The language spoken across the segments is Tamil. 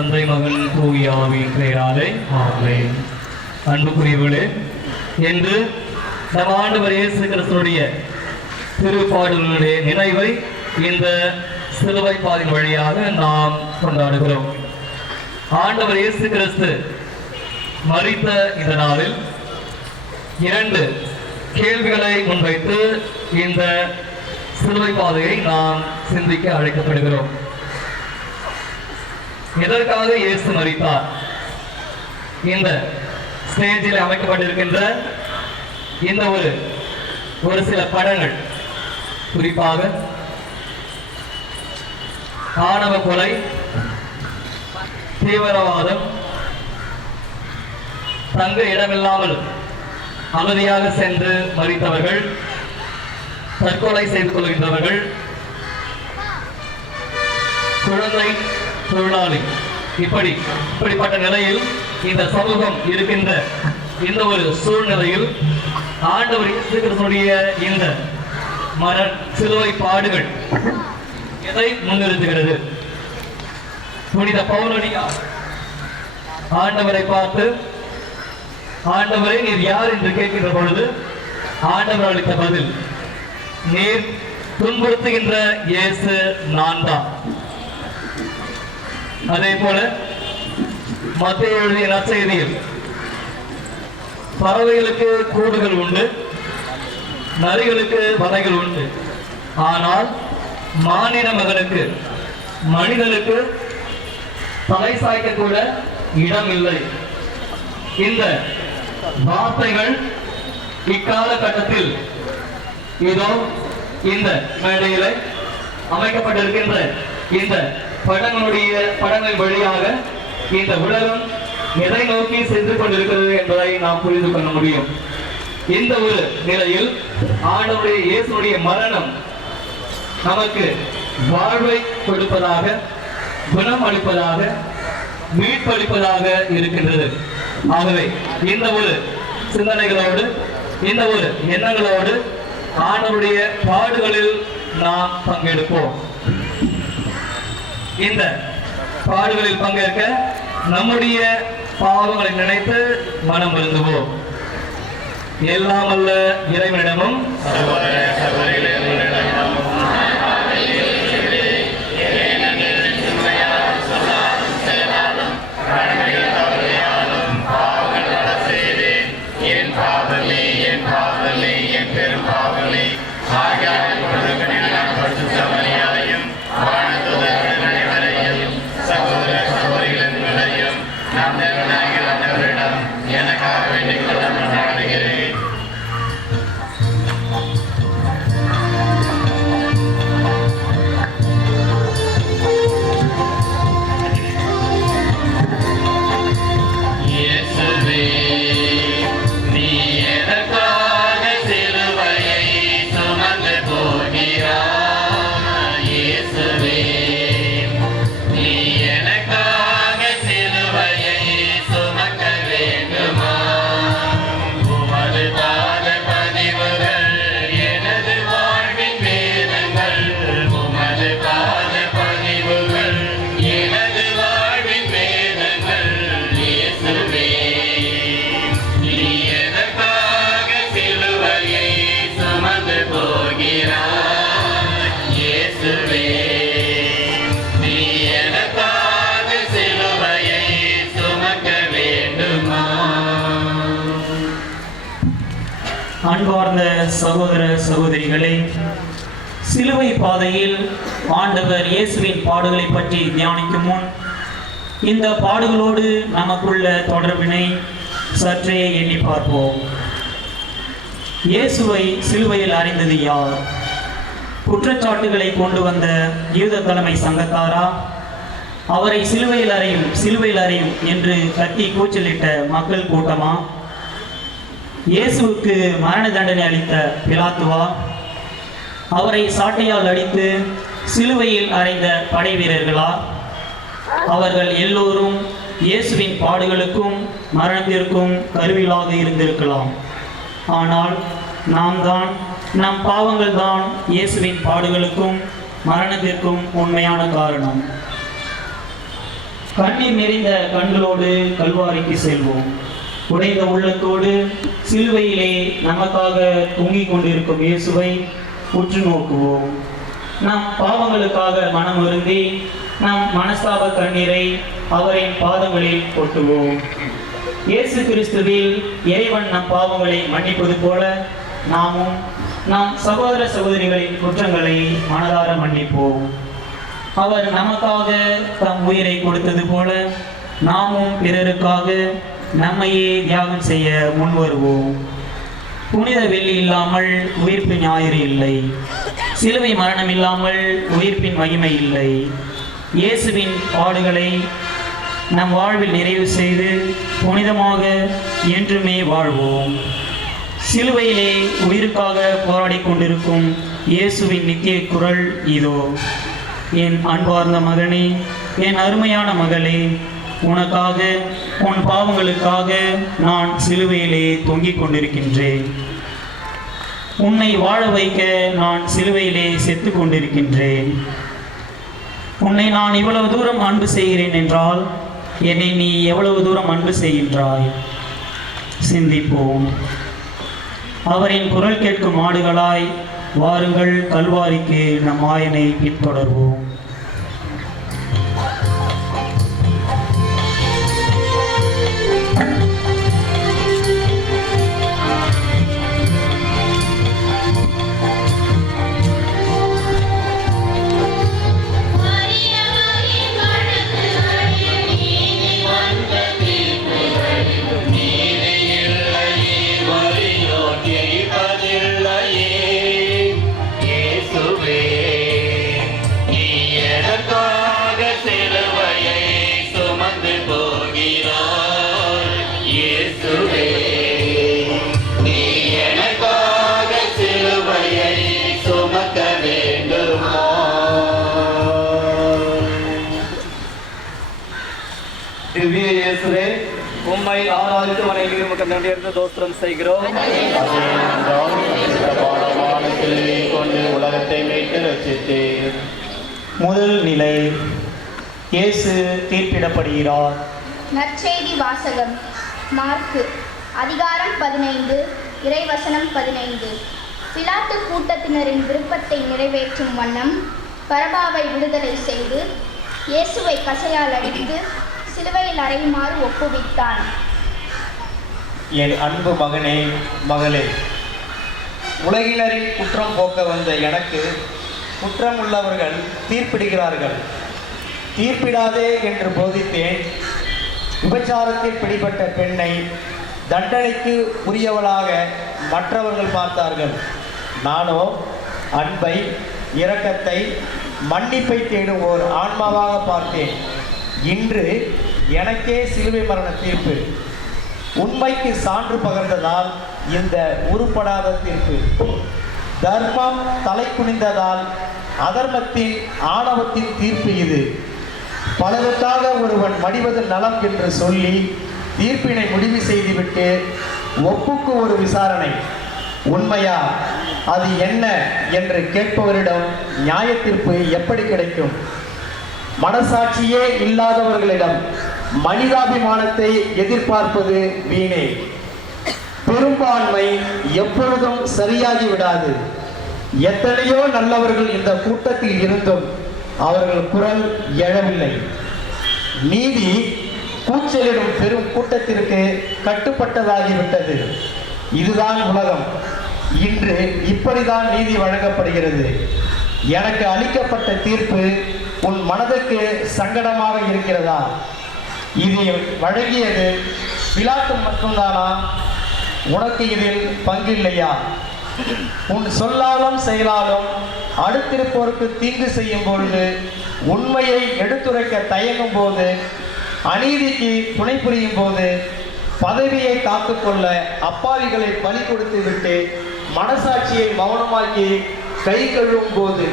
தந்தை மகன் தூயாவின் பெயராலே ஆமென். அன்புக்குரியவர்களே, என்று நம் ஆண்டவர் இயேசு கிறிஸ்துவினுடைய திருப்பாடுகளுடைய நினைவை இந்த சிலுவை பாதையின் வழியாக நாம் கொண்டாடுகிறோம். ஆண்டவர் இயேசு கிறிஸ்து மரித்த இந்த நாளில் 2 கேள்விகளை முன்வைத்து இந்த சிலுவை பாதையை நாம் சிந்திக்க அழைக்கப்படுகிறோம். எதற்காக இயேசு மரித்தார்? இந்த ஸ்டேஜில் அமைக்கப்பட்டிருக்கின்ற இந்த ஒரு சில படங்கள், குறிப்பாக ஆணவ கொலை, தீவிரவாதம், தங்க இடமில்லாமல் அமைதியாக சென்று மரித்தவர்கள், தற்கொலை செய்து கொள்கின்றவர்கள், குழந்தை தொழிலாளி, இப்படிப்பட்ட நிலையில் இந்த சமூகம் இருக்கின்ற இந்த ஒரு சூழ்நிலையில் ஆண்டவர் இயேசு கிறிஸ்துவினுடைய இந்த சிலுவை பாடுகள் எதை முன்னிறுத்துகிறது? புனித பவுலடியார் ஆண்டவரை பார்த்து, ஆண்டவரை நீர் யார் என்று கேட்கின்ற பொழுது ஆண்டவர் அளித்த பதில், நீர் துன்புறுத்துகின்ற இயேசு நான் தான். அதே போல மத்தேயு எழுதிய நற்செய்தியில் பறவைகளுக்கு கூடுகள் உண்டு, நரிகளுக்கு வலைகள் உண்டு, ஆனால் மானிட மகனுக்கு, மனிதனுக்கு தலை சாய்க்க கூட இடம் இல்லை. இந்த வார்த்தைகள் இக்காலகட்டத்தில் இதோ இந்த மேடையில அமைக்கப்பட்டிருக்கின்ற இந்த படங்கள் வழியாக இந்த உலகம் எதை நோக்கி சென்று கொண்டிருக்கிறது என்பதை நாம் புரிந்து கொள்ள முடியும். இந்த ஒரு நிலையில் ஆண்டவருடைய இயேசுடைய மரணம் நமக்கு வாழ்வை கொடுப்பதாக, குணம் அளிப்பதாக, மீட்பளிப்பதாக இருக்கின்றது. ஆகவே இந்த ஒரு சிந்தனைகளோடு, இந்த ஒரு எண்ணங்களோடு ஆண்டவருடைய பாடுகளில் நாம் பங்கெடுப்போம். இந்த பாடுகளில் பங்கேற்க நம்முடைய பாவங்களை நினைத்து மனம் வருந்துவோம். எல்லாம் அல்ல இறைவனிடமும் அன்பார்ந்த சகோதர சகோதரிகளே, சிலுவை பாதையில் ஆண்டவர் இயேசுவின் பாடுகளை பற்றி தியானிக்கும் முன் இந்த பாடுகளோடு நமக்குள்ள தொடர்பினை சற்றே எண்ணி பார்ப்போம். இயேசுவை சிலுவையில் அறைந்தது யார்? குற்றச்சாட்டுகளை கொண்டு வந்த யூத தலைமை சங்கத்தாரா? அவரை சிலுவையில் அறையும் என்று கத்தி கூச்சலிட்ட மக்கள் கூட்டமா? இயேசுவுக்கு மரண தண்டனை அளித்த பிலாத்துவா? அவரை சாட்டையால் அடித்து சிலுவையில் அறைந்த படை வீரர்களா? அவர்கள் எல்லோரும் இயேசுவின் பாடுகளுக்கும் மரணத்திற்கும் கருவிலாக இருந்திருக்கலாம். ஆனால் நம் பாவங்கள் தான் இயேசுவின் பாடுகளுக்கும் மரணத்திற்கும் உண்மையான காரணம். கண்ணீர் நிறைந்த கண்களோடு கல்வாரிக்கு செல்வோம். உடைந்த உள்ளத்தோடு சிலுவையிலே நமக்காக தொங்கிக் கொண்டிருக்கும் இயேசுவை உற்று நோக்குவோம். நம் பாவங்களுக்காக மனம் வருந்தி நம் மனஸ்தாப கண்ணீரை அவரின் பாதங்களில் கொட்டுவோம். இயேசு கிறிஸ்துவில் இறைவன் நம் பாவங்களை மன்னிப்பது போல நாமும் நம் சகோதர சகோதரிகளின் குற்றங்களை மனதார மன்னிப்போம். அவர் நமக்காக தம் உயிரை கொடுத்தது போல நாமும் பிறருக்காக நம்மையே தியாகம் செய்ய முன்வருவோம். புனித வெள்ளி இல்லாமல் உயிர்ப்பு ஞாயிறு இல்லை. சிலுவை மரணம் இல்லாமல் உயிர்ப்பின் மகிமை இல்லை. இயேசுவின் பாடுகளை நம் வாழ்வில் நிறைவு செய்து புனிதமாக என்றுமே வாழ்வோம். சிலுவையிலே உயிருக்காக போராடி கொண்டிருக்கும் இயேசுவின் நித்திய குரல் இதோ. என் அன்பார்ந்த மகனே, என் அருமையான மகளே, உனக்காக உன் பாவங்களுக்காக நான் சிலுவையிலே தொங்கிக் கொண்டிருக்கின்றேன். உன்னை வாழ வைக்க நான் சிலுவையிலே செத்து கொண்டிருக்கின்றேன். உன்னை நான் இவ்வளவு தூரம் அன்பு செய்கிறேன் என்றால் என்னை நீ எவ்வளவு தூரம் அன்பு செய்கின்றாய்? சிந்திப்போம். அவரின் குரல் கேட்கும் மாடுகளாய் வாருங்கள், கல்வாரிக்கு நம் ஆயனை பின்தொடர்வோம். திவ்ய இயேசுவே, உம்மை ஆராதித்து வணங்கி உமக்கு நன்றியறிந்து தோஸ்திரம் செய்கிறோம். கொண்டு உலகத்தை மீட்டு ரட்சித்தீர். முதல் நிலை, இயேசு தீர்ப்பிடப்படுகிறார். நற்செய்தி வாசகம். மார்க்கு அதிகாரம் 15 இறைவசனம் 15. பிலாத்து கூட்டத்தினரின் விருப்பத்தை நிறைவேற்றும் வண்ணம் பரபாவை விடுதலை செய்து இயேசுவை கசையால் அடித்து சிலுவையில் அறையுமாறு ஒப்புவித்தான். என் அன்பு மகனே, மகளே, உலகினரின் குற்றம் போக்க வந்த எனக்கு குற்றம் உள்ளவர்கள் தீர்ப்பிடுகிறார்கள். தீர்ப்பிடாதே என்று போதித்தேன். விபச்சாரத்தில் பிடிபட்ட பெண்ணை தண்டனைக்கு உரியவளாக மற்றவர்கள் பார்த்தார்கள். நானோ அன்பை, இரக்கத்தை, மன்னிப்பை தேடும் ஓர் ஆன்மாவாக பார்த்தேன். இன்று எனக்கே சிலுவை மரண தீர்ப்பு. உண்மைக்கு சான்று பகர்ந்ததால் இந்த உருப்படாத தீர்ப்பு. தர்மம் தலை குனிந்ததால் அதர்மத்தின் ஆணவத்தின் தீர்ப்பு இது. பலருக்காக ஒருவன் மடிவது நலம் என்று சொல்லி தீர்ப்பினை முடிவு செய்துவிட்டு ஒப்புக்கு ஒரு விசாரணை. உண்மையா, அது என்ன என்று கேட்பவரிடம் நியாய தீர்ப்பு எப்படி கிடைக்கும்? மனசாட்சியே இல்லாதவர்களிடம் மனிதாபிமானத்தை எதிர்பார்ப்பது வீணே. பெரும்பான்மை எப்பொழுதும் சரியாகி விடாது. எத்தனையோ நல்லவர்கள் இந்த கூட்டத்தில் இருந்தும் அவர்கள் குரல் எழவில்லை. நீதி கூச்சலிடும் பெரும் கூட்டத்திற்கு கட்டுப்பட்டதாகிவிட்டது. இதுதான் உலகம். இன்று இப்படிதான் நீதி வழங்கப்படுகிறது. எனக்கு அளிக்கப்பட்ட தீர்ப்பு உன் மனதுக்கு சங்கடமாக இருக்கிறதா? இது வழங்கியது பிலாத்து மட்டும்தானா? உனக்கு இதில் பங்கில்லையா? உன் சொல்லாலும் செயலாலும் அடுத்திருப்போருக்கு தீங்கு செய்யும் பொழுது, உண்மையை எடுத்துரைக்க தயங்கும் போது, அநீதிக்கு துணை புரியும் போது, பதவியை காத்துக்கொள்ள அப்பாவிகளை பலி கொடுத்து விட்டு மனசாட்சியை மௌனமாக்கி கை கழுவும் போது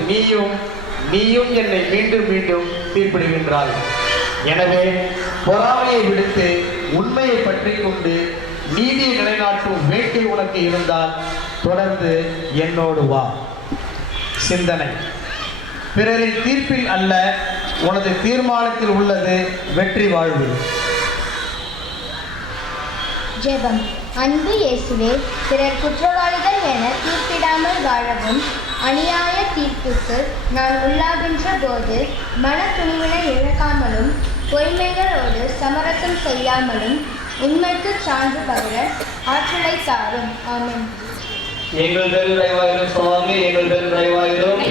நீயும் என்னை மீண்டும் மீண்டும் தீர்ப்பிடுகின்றாய். எனவே பொறாமையை விடுத்து உண்மையை பற்றி கொண்டு நீதியை நிலைநாட்டும் வேட்கை உனக்கு இருந்தால் தொடர்ந்து என்னோடு வா. சிந்தனை. பிறரின் தீர்ப்பில் அல்ல, உனது தீர்மானத்தில் உள்ளது வெற்றி வாழ்வு. ஜெபம். அன்பு இயேசுவே, பிறர் குற்றவாளிகள் என தீர்ப்பிடாமல் வாழவும், அநியாய தீர்ப்புக்கு நான் உள்ளாகின்ற போது மனத்துணிவினை இழக்காமலும் பொய்மைகளோடு சமரசம் செய்யாமலும் உண்மைக்கு சான்று பகர ஆற்றலை தாரும். ஆமென். எங்கள் பேர் தயவாயிரும் சுவாமி, எங்கள் பேர் தயவாயிரும்.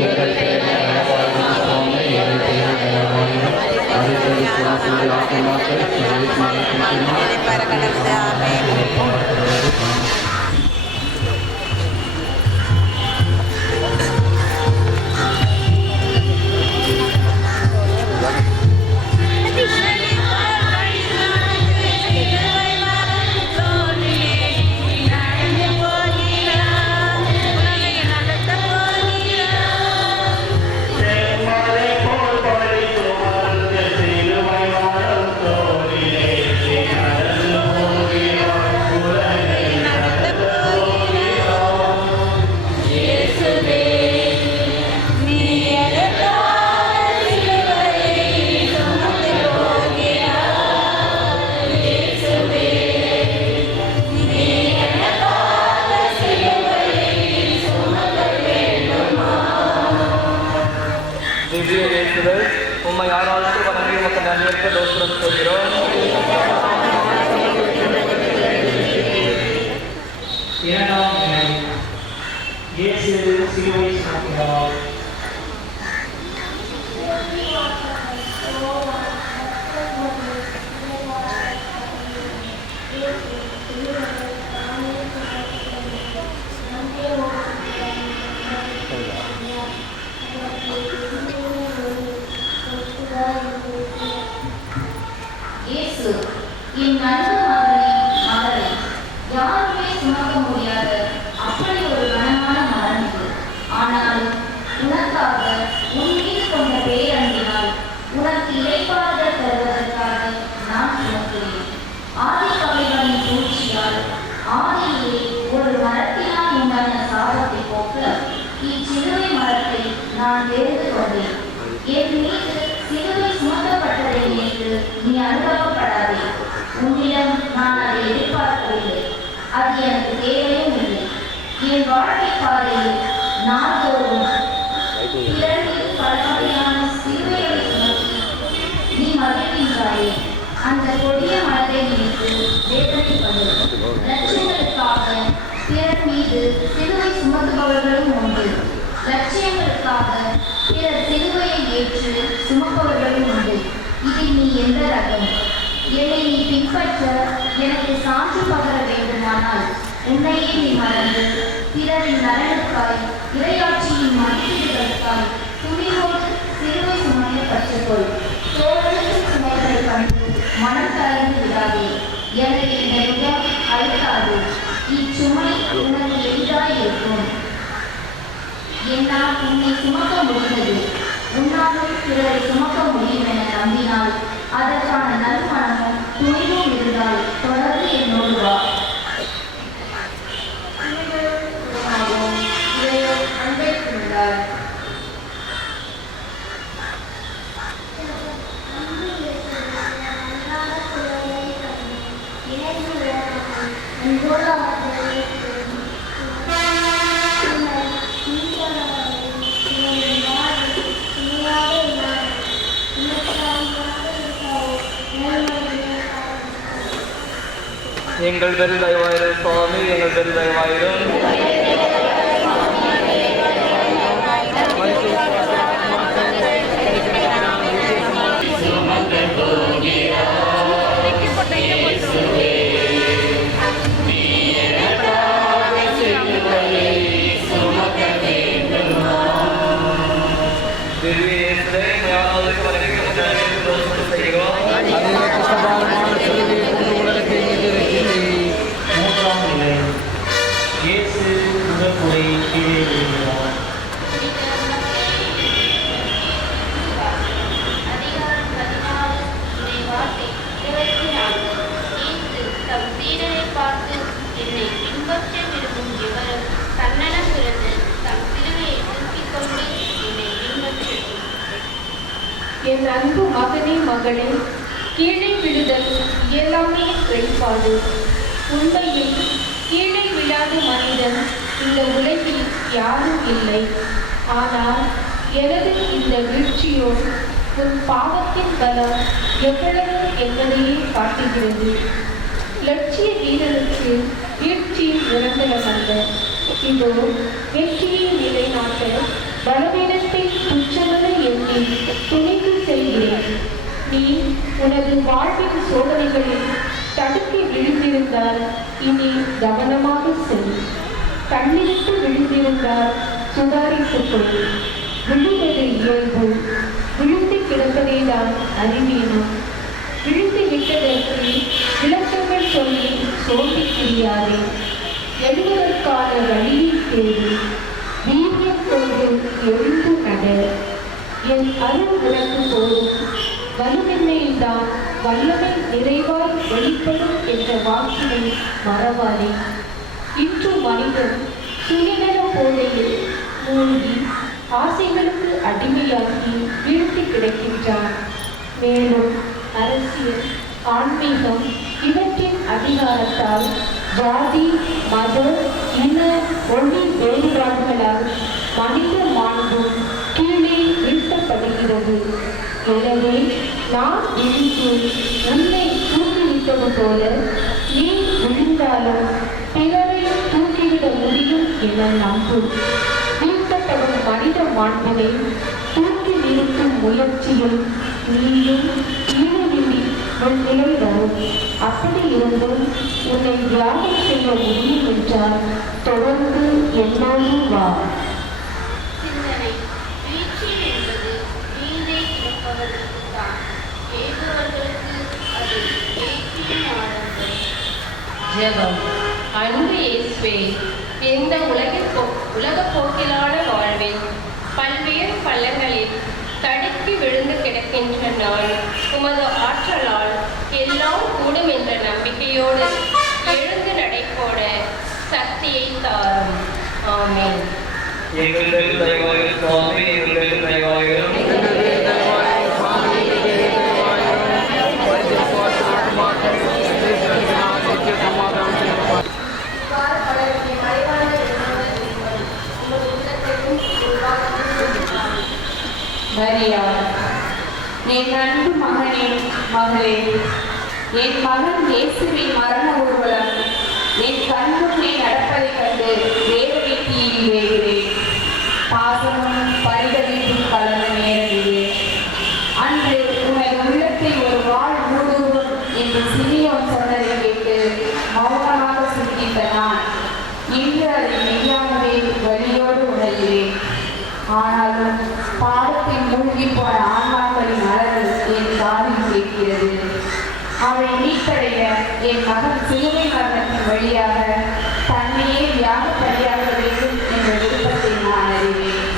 உம்மை ஆராய்ச்சி வணங்கி மக்கள் நன்றியற்ற தோற்றம் சொல்கிறோம். இரண்டாம் நிலை. இயேசு சிலுவை சுமக்கிறார். இயேசு, என் அன்பு மகளை யாருமே சுமக்க முடியாத அப்படி ஒரு கனமான மரணம் இது. ஆனாலும் உனக்காக உன் மீது கொண்ட பேரன்பினால் உனக்கு இளைப்பாறுதல் தருவதற்காக நான் சுமக்கிறேன். ஆதி பகைவனின் சூழ்ச்சியால் ஆதியிலே ஒரு மரத்தினால் உண்டான சாபத்தை போக்க இச்சிலுவை மரத்தை நான் தேர்ந்து கொண்டேன். என் மீது சிலுவை சுமத்தப்பட்டதை என்று நீ அனுபவப்படாதே. உன்னிடம் நான் அதை எதிர்பார்க்கவில்லை, அது எனக்கு தேவையும் இல்லை. என் வாழ்க்கை பாதையில் நாள்தோறும் பிறரில் பலவகையான சிலுவைகளை சுமத்தி நீ மகிழ்கின்றாயே. அந்த கொடிய மனதை நினைத்து வேதனைப்படு. லட்சியங்களுக்காக பிறர் மீது சிலுவை சுமத்துபவர்களும் உண்டு. லட்சியங்களுக்காக பிறர் சிலுவையை ஏற்று சுமப்பவர்களும் உண்டு. இதில் நீ எந்த ரகம்? என்னை நீ பின்பற்ற எனக்கு சான்று பகர வேண்டுமானால் உன்னையே நீ மறந்து பிறரின் நலனுக்காய் இறையாட்சியின் மதிப்பீடுகளுக்காய் துணிவோடு சிலுவை சுமையை கற்றுக்கொள். தோழருக்கு சுமைகளை கண்டு மனம் தளர்ந்து விடாதே. எனக்கு இந்த யுகம் அழுத்தாது. இச்சுமை உனக்கு எளிதாய் இருக்கும். என்னால் உன்னை சுமக்க முடிந்தது. உன்னாலும் பிறரை சுமக்க முடியும் என நம்பினால் அதற்கான நல்மனமும் துணிவும் இருந்தால் தொடர்ந்து என்னோடு வா. அன்பை கொண்டார். எங்கள் பேர் தயவாயிரும் சுவாமி, எங்கள் பேர் தயவாயிரும். மூன்றாம் நிலை. இயேசு முதற்குறை கீழே விழுகிறார். அதிகாரம் 14 இறைவார்த்தை 24. இயேசு தம் சீடரை பார்த்து, என்னை பின்பற்ற விரும்பும் எவரும் தன்னலம் துறந்து தம் சிலுவையை தூக்கிக் கொண்டு என்னை பின்பற்றட்டும். என் அன்பு மகனே மகளே, கீழே விழுதல் இயலாமைய வெளிப்பாடு. உண்மையில் கீழே விழாத மனிதன் இந்த உலகில் யாரும் இல்லை. ஆனால் எனது இந்த வீழ்ச்சியோ உன் பாவத்தின் பலம் எவ்வளவு என்பதையே காட்டுகிறது. லட்சிய வீரனுக்கு வீழ்ச்சி நிரந்தரமல்ல. இதோ வெற்றியை நிலைநாட்ட பலவீனத்தை துச்சமென எண்ணி துணிந்து செல்கிறேன். நீ உனது வாழ்வின் சோதனைகளில் தடுக்கி விழுந்திருந்தால் இனி கவனமாக செல். கண்ணிட்டு விழுந்திருந்தால் சுதாரித்துக் கொள். விழுவது இயல்பு, விழுந்து கிடப்பதே தான் அறிவீனம். விழுந்து விட்டதற்கு விளக்கங்கள் சொல்லி சோதிக்கிறியாரே. எழுவதற்கான வழியை தேடி வீரியம் கொண்டு எழுந்து நட. என் அருள் உனக்கு போதும், வலுவின்மையில்தான் வல்லமை நிறைவாய் வெளிப்படும் என்ற வாக்கினை மறவாதே. இன்று மனிதன் சுயநல போதையில் மூழ்கி ஆசைகளுக்கு அடிமையாகி வீழ்த்தி கிடக்கின்றான். மேலும் அரசியல், ஆன்மீகம் இவற்றின் அதிகாரத்தால் ஜாதி, மத, இன, மொழி வேறுபாடுகளால் மனித மாண்பும் கீழே வீழ்த்தப்படுகிறது. எனவே நான் விழித்து உன்னை தூக்கிவிட்டது போல நீ விழுந்தாலும் பிறரை தூக்கிவிட முடியும் என நம்பு. வீழ்த்தப்படும் மனித மாண்பினை தூக்கி நிறுத்தும் முயற்சியில் நீயும் ஈடுபடி முன்னிலை வரும். அப்படி இருந்தும் உன்னை தியாகம் செய்ய முடியும் என்றால் தொடர்ந்து என்னோடு வா. சிந்தனை. வீழ்ச்சி என்பது வீணை இருப்பவர்களுக்கு தான், ஏதுவர்களுக்கு அது வீழ்ச்சியின் ஆரம்பம். ஜெபம். அன்பு இயேசுவே, இந்த உலக போக்கிலான வாழ்வில் பல்வேறு பள்ளங்களில் தடுக்கி விழுந்து கிடக்கின்ற நான் உமது ஆற்றலால் எல்லாம் கூடும் என்ற நம்பிக்கையோடு எழுந்து நடைபோட சக்தியை தாரும். ஆமென். எங்களுக்கு தயவாக சுவாமி, எங்களுக்கு தயவாக. மரியா, என் அன்பு மகனே மகளே, என் மகன் இயேசுவின் மரண ஊர்வலம் என் கண்முன்னே நடப்பதைக் கண்டு வேதனை தீரி வேகிறேன். பாசமும் பரிதவிப்பும் கலந்த நேரத்திலே அன்று உனது உள்ளத்தை ஒரு வாழ் மூடுவோம் என்று சிறியோன் சொன்னதை கேட்டு மௌனமாக சிந்தித்த நான் இன்று அதை மெய்யாகவே வலியோடு உணர்கிறேன். ஆனாலும் பாடத்தில் மூழ்கி போன ஆன்மாக்களின் அளவு என் காதில் கேட்கிறது. அவளை மீட்டடைய என் மகன் சிலுவை மரணத்தின் வழியாக தன்னையே தியாக பலியாக வேண்டும் என்ற விருப்பத்தை நான் அறிவேன்.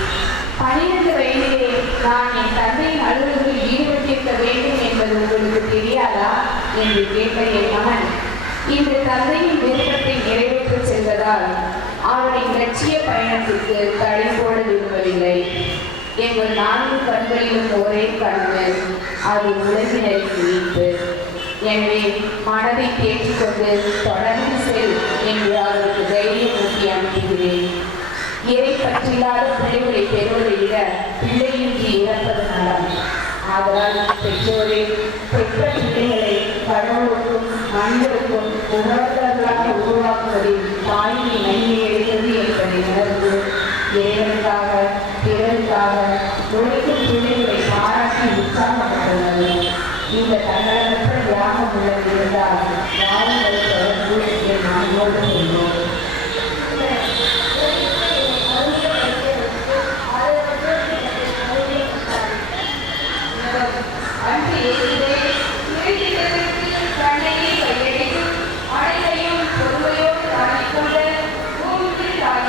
12 வயதிலே நான் என் தந்தையின் அலுவலகில் ஈடுபட்டிருக்க வேண்டும் என்பது உங்களுக்கு தெரியாதா என்று கேட்ட என் மகன் இன்று தந்தையின் விருப்பத்தை நிறைவேற்ற செல்வதால் அவரின் லட்சிய பயணத்திற்கு தடை போட விரும்பவில்லை. எங்கள் 4 கண்களிலும் ஒரே கண்மை, அது உலகினரின் மீட்பு. எனவே மனதை தேற்றிக்கொண்டு தொடர்ந்து செல் என்று அவருக்கு தைரியம் ஊட்டி அனுப்புகிறேன். இறை பற்றில்லாத பிள்ளைகளை பெறுவதை விட பிள்ளையின்றி இறப்பது நலம். ஆதலால் பெற்றோரே, பெற்ற பிள்ளைகளை கடவுளுக்கும் மனிதருக்கும் உணர்ந்தவர்களாக உருவாக்குவதில் தாயின் நன்மை எடுத்தது என்பதை உணர்ந்து இறைவனுக்காக பிறருக்காக உழைக்கும் பிள்ளைகளை பாராட்டி உற்சாகப்பட்டுள்ளது. இந்த தன்னலமற்ற தியாகம் உள்ளது இருந்தால் வாருங்கள் தொடர்பு என் நாங்களோடு செல்வோம். அன்று இயேசுவே, கண்ணையை கையெடுத்து அனைத்தையும் பொறுமையோடு தாங்கிக் கொண்ட பூமிக்கு தாய்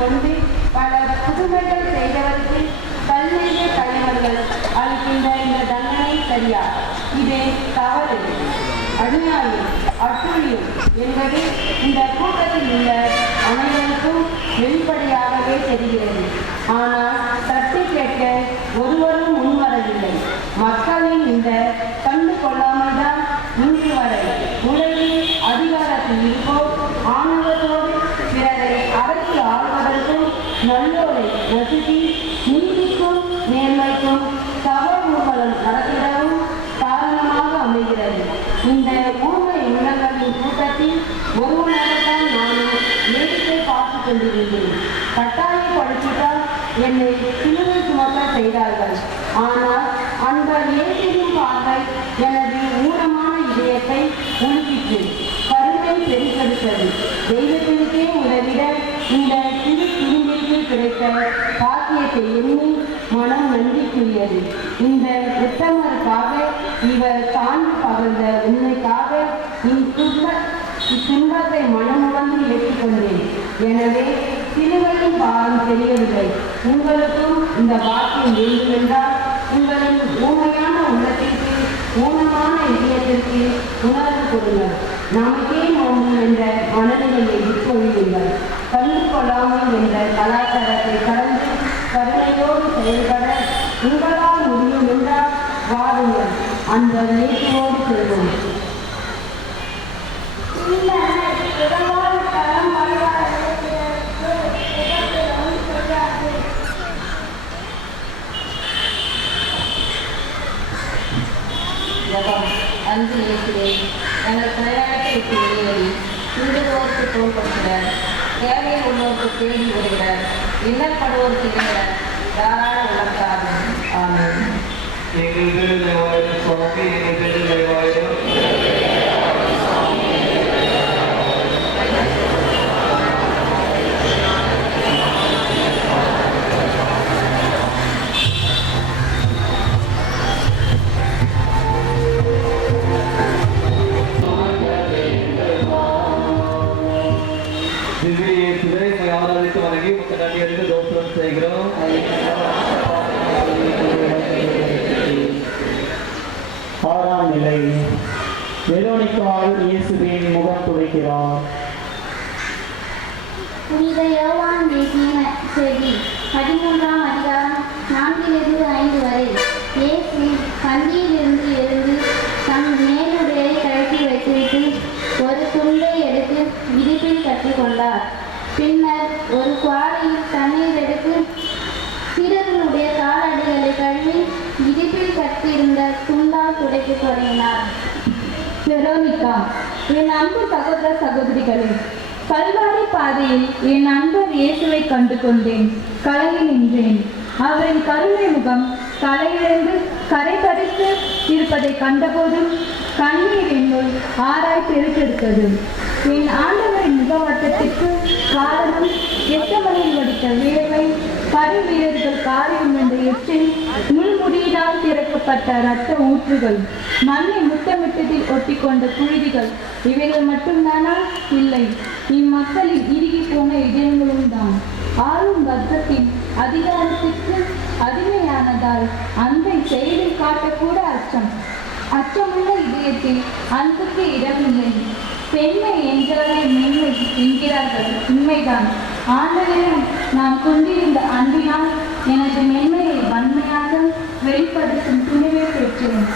கொண்டு பல புதுமைகள் செய்தவருக்கு கல்நெறிய தலைவர்கள் அளிக்கின்ற இந்த தண்டனை சரியா? இது தவறு, அநியாயம், அட்டுழியம் என்பது இந்த கூட்டத்தில் உள்ள அனைவருக்கும் வெளிப்படையாகவே தெரிகிறது. ஆனால் தட்டி கேட்க ஒருவரும் முன்வரவில்லை. மக்களின் இந்த கண்டு கொள்ளாமல்தான் இன்று வரை உலகில் அதிகாரத்தில் இருப்போர் ஆணவத்தோடு பிறரை அரசு ஆள்வதற்கும் நல்லோரை ரசித்து நீதிக்கும் நேர்மைக்கும் சபை நடத்திடவும் காரணமாக அமைகிறது. இந்த ஊமை உள்ளங்களின் கூட்டத்தில் ஒருவனாகத்தான் நானும் நேரத்தை பார்த்து கொண்டிருந்தேன். கட்டாயப்படுத்தினால் என்னை சிலுவை சுமக்க செய்தார்கள். ஆனால் அந்த இயேசுவின் பார்வை எனது ஊனமான இதயத்தை உலுக்கிற்று. கருணை பெருக்கெடுத்தது. தெய்வத்திற்கே உதவிட இந்த சிறு குடும்பிற்கு கிடைத்த பாக்கியத்தை எண்ணி மனம் நன்றிக்குரியது. இந்த உத்தமருக்காக இவர் தாண்டி பகர்ந்த உண்மைக்காக இத்துன்பத்தை மனமுழந்து ஏற்றுக்கொண்டேன். எனவே சிலுவையின் பாரம் தெரியவில்லை. உங்களுக்கும் இந்த வாக்கியம் வேண்டும் என்றால் உங்களின் ஊமையான உள்ளத்திற்கு ஊனமான இதயத்திற்கு உணர்வு கொடுங்கள். நமக்கே நோம்பும் என்ற மனநிலையை விற்கொள்ளுங்கள். கண்டு கொள்ளாமல் என்ற கலாச்சாரத்தை கடந்து கருணையோடு செயல்பட உங்களால் முடியும் என்றால் வாருங்கள். அந்த நேற்றோடு செல்வோம். அன்பு இயேசுவே, எங்கள் தலைவரத்தை விட்டு வெளியேறி திருடுவோருக்கு தோல்படுகிற, தேவையில் உள்ளோருக்கு தேடி வருகிற, இன்னப்படுவோருக்கு இருக்கிற தாராள உள்ளத்தாகும். ஆமென். எங்கள் வீடு நிலைவாயிடும் சுவாமி, எங்கள் வீடு நிலைவாயிடும். ஆராதித்து வணங்கி உங்கள் நன்றியறிந்து தோத்திரம் செய்கிறோம். ஆறாம் நிலை. வெரோனிக்கால் இயேசுவின் முகம் துடைக்கிறார். புனித யோவான் தேசிய செய்தி 13ஆம் அதிகாரம் 4-5 வரை. இயேசு பந்தியிலிருந்து எழுந்து தன் மேலுடையை கழட்டி வைத்துவிட்டு ஒரு துண்டை எடுத்து இடுப்பில் கட்டி கொண்டார். பின்னர் ஒரு குவாடையில் தண்ணீர் எடுத்து சீடர்களுடைய காலடிகளை கழுவி இடுப்பில் கட்டியிருந்த துண்டால் துடைக்கத் தொடங்கினார். வெரோனிகா, என் அன்பு சகோதர சகோதரிகளே, கல்வாரி பாதையில் என் நண்பர் இயேசுவை கண்டு கொண்டேன். கலங்கி நின்றேன். அவரின் கருணை முகம் தலையிழந்து கரை தரித்து இருப்பதை கண்டபோதும் கண்ணீர் என்னுள் ஆராய் பெருக்கெடுத்தது. என் ஆண்டவரின் முகவட்டத்திற்கு காரணம் எத்தமனையில் வடித்த வேர்வை, படை வீரர்கள் காரியம் என்ற எச்சில், முள்முடியினால் திறக்கப்பட்ட இரத்த ஊற்றுகள், மண்ணை முத்தமிட்டதில் ஒட்டி கொண்ட புழுதிகள், இவைகள் மட்டும்தானா? இல்லை, இம்மக்களின் இறுகி போன இதயங்களும் தான். ஆளும் வர்க்கத்தின் அதிகாரத்திற்கு அடிமையானதால் அன்பை செயலில் காட்டக்கூட அச்சமுள்ள இதயத்தில் அன்புக்கு இடமில்லை. பெண்மை என்றாலே மென்மை என்கிறார்கள், உண்மைதான். ஆண்டவரிடம் நான் கொண்டிருந்த அன்பினால் எனது மென்மையை வன்மையாக வெளிப்படுத்தும் துணிவை பெற்றேன்.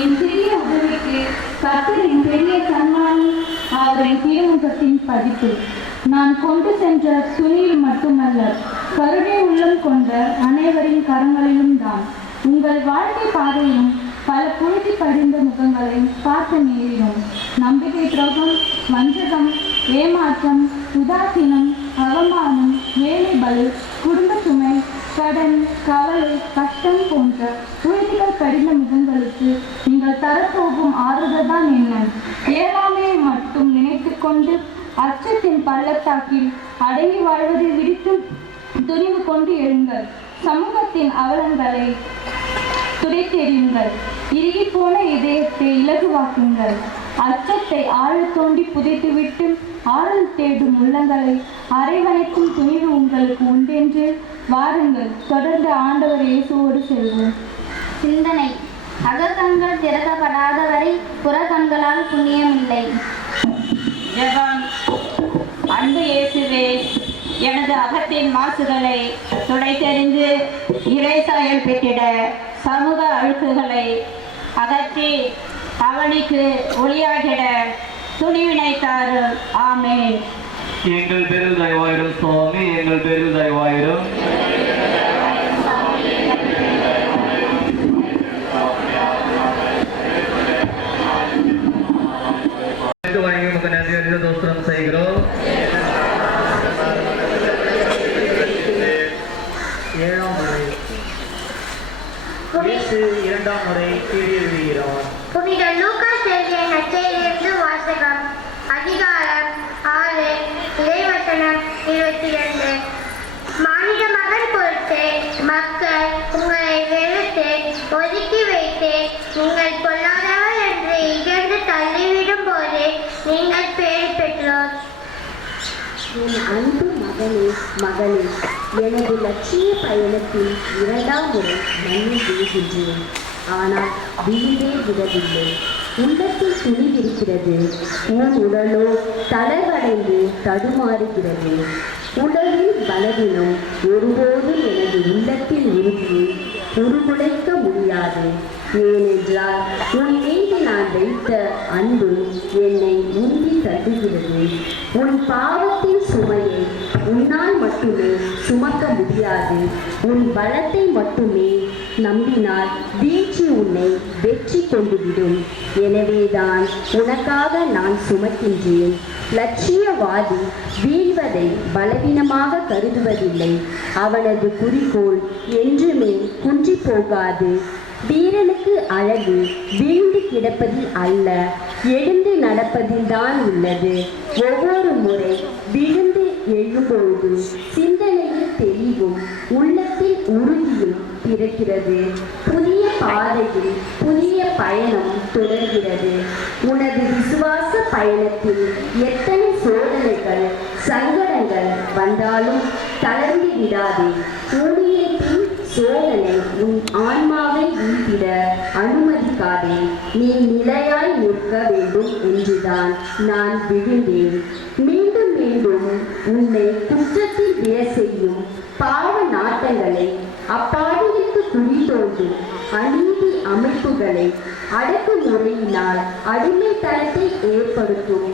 என் சிறிய உதவிக்கு கர்த்தரின் பெரிய சன்மானம் அவரின் திருமுகத்தின் பதிப்பு. நான் கொண்டு சென்ற சுனியில் மட்டுமல்ல, கருணை உள்ளம் கொண்ட அனைவரின் கரங்களிலும் தான். உங்கள் வாழ்க்கை பாதையிலும் பல புழுதி படிந்த முகங்களை பார்த்து நேரிடும். நம்பிக்கை துரோகம், வஞ்சகம், ஏமாற்றம், உதாசீனம், அவமானம், வேலை பலு, குடும்ப சுமை, கடன், கவலை, கஷ்டம் போன்ற புழுதிகள் படிந்த முகங்களுக்கு நீங்கள் தரப்போகும் ஆறுதல் தான் என்ன? ஏழாமையை மட்டும் நினைத்து கொண்டு அச்சத்தின் பள்ளத்தாக்கில் அடங்கி வாழ்வதை விடுத்து துணிவு கொண்டு எழுங்கள். சமூகத்தின் அவலங்களை துடைத்தெறியுங்கள். இறுகி போன இதயத்தை இலகுவாக்குங்கள். அச்சத்தை ஆழத் தோண்டி புதைத்துவிட்டு ஆறுதல் தேடும் உள்ளங்களை அரவணைக்கும் துணிவு உங்களுக்கு உண்டென்று வாருங்கள், தொடர்ந்து ஆண்டவர் இயேசுவோடு செல்வோம். சிந்தனை: அகக்கண்கள் திறக்கப்படாதவரை புறக்கண்களால் புண்ணியமில்லை. ஜெபம். அன்பு இயேசுவே, எனது அகத்தின் மாசுகளை துடைத்தெறிந்து இறைசாயல் பெற்றிட சமூக அழுக்குகளை அகற்றி அவனுக்கு ஒளியாகிட துணிவினை தாரும். ஆமென். எங்கள் பேரில் தயவாயிரும் சுவாமி, எங்கள் பேரில் தயவாயிரும். வணங்கி உமக்கு நன்றி அறிந்த தோஸ்திரம் செய்கிறோம். ஏழாம் முறை இயேசு இரண்டாம் முறை கீழே விழுகிறார். புனித லூக்காஸ் எழுதிய நற்செய்தியிலிருந்து வாசகம். அதிகாரம் 6, இறைவசனம் 22. மானிட மகன் பொருட்டு மக்கள் உங்களை வெறுத்து ஒதுக்கி வைத்து நீங்கள் பொல்லாதவர் என்று இகழ்ந்து தள்ளிவிடும் போது நீங்கள் பேர் பெற்றோர். என் அன்பு மகனே, மகளே, எனது லட்சிய பயணத்தில் இரண்டாம் முறை மண்ணில் விழுகின்றேன். ஆனால் விழுந்தே விடவில்லை. உள்ளத்தில் துணிவிருக்கிறது. உன் உடலோ தளர்வடைந்து தடுமாறுகிறது. உடலில் பலவீனம் ஒருபோதும் எனது உள்ளத்தில் உறுதியை உருகுலைக்க முடியாது. ஏனென்றால் உன் மீது நான் வைத்த அன்பு என்னை உந்தி தட்டுகிறது. உன் பாவத்தின் சுமையை உன்னால் மட்டுமே சுமக்க முடியாது. உன் பலத்தை மட்டுமே நம்பினால் வீழ்ச்சி உன்னை வெற்றி கொண்டுவிடும். எனவேதான் உனக்காக நான் சுமக்கின்றேன். லட்சியவாதி வீழ்வதை பலவீனமாக கருதுவதில்லை. அவனது குறிக்கோள் என்றுமே குன்றி போகாது. வீரனுக்கு அழகு வீழ்ந்து கிடப்பதில் அல்ல, எழுந்து நடப்பதில் தான் உள்ளது. ஒவ்வொரு முறை விழுந்து எழும்போது சிந்தனையில் தெளிவும் உள்ளத்தில் உறுதியும் பிறக்கிறது. புதிய பாதையில் புதிய பயணம் தொடர்கிறது. உனது விசுவாச பயணத்தில் எத்தனை சோதனைகள் சங்கடங்கள் வந்தாலும் தளர்ந்து விடாதே. ஊழியத்தின் சோதனை உன் ஆன்மாவை வீழ்த்திட அனுமதிக்காதே. நீ நிலையாய் நிற்க வேண்டும் என்றுதான் நான் விழுந்தேன். மீண்டும் மீண்டும் உன்னை குற்றத்தில் விழ செய்யும் பாவ நாட்டங்களை, அப்பாவிற்கு குழி தோண்டும் அநீதி அமைப்புகளை, அடக்குமுறையினால் அடிமைத்தனத்தை ஏற்படுத்தும்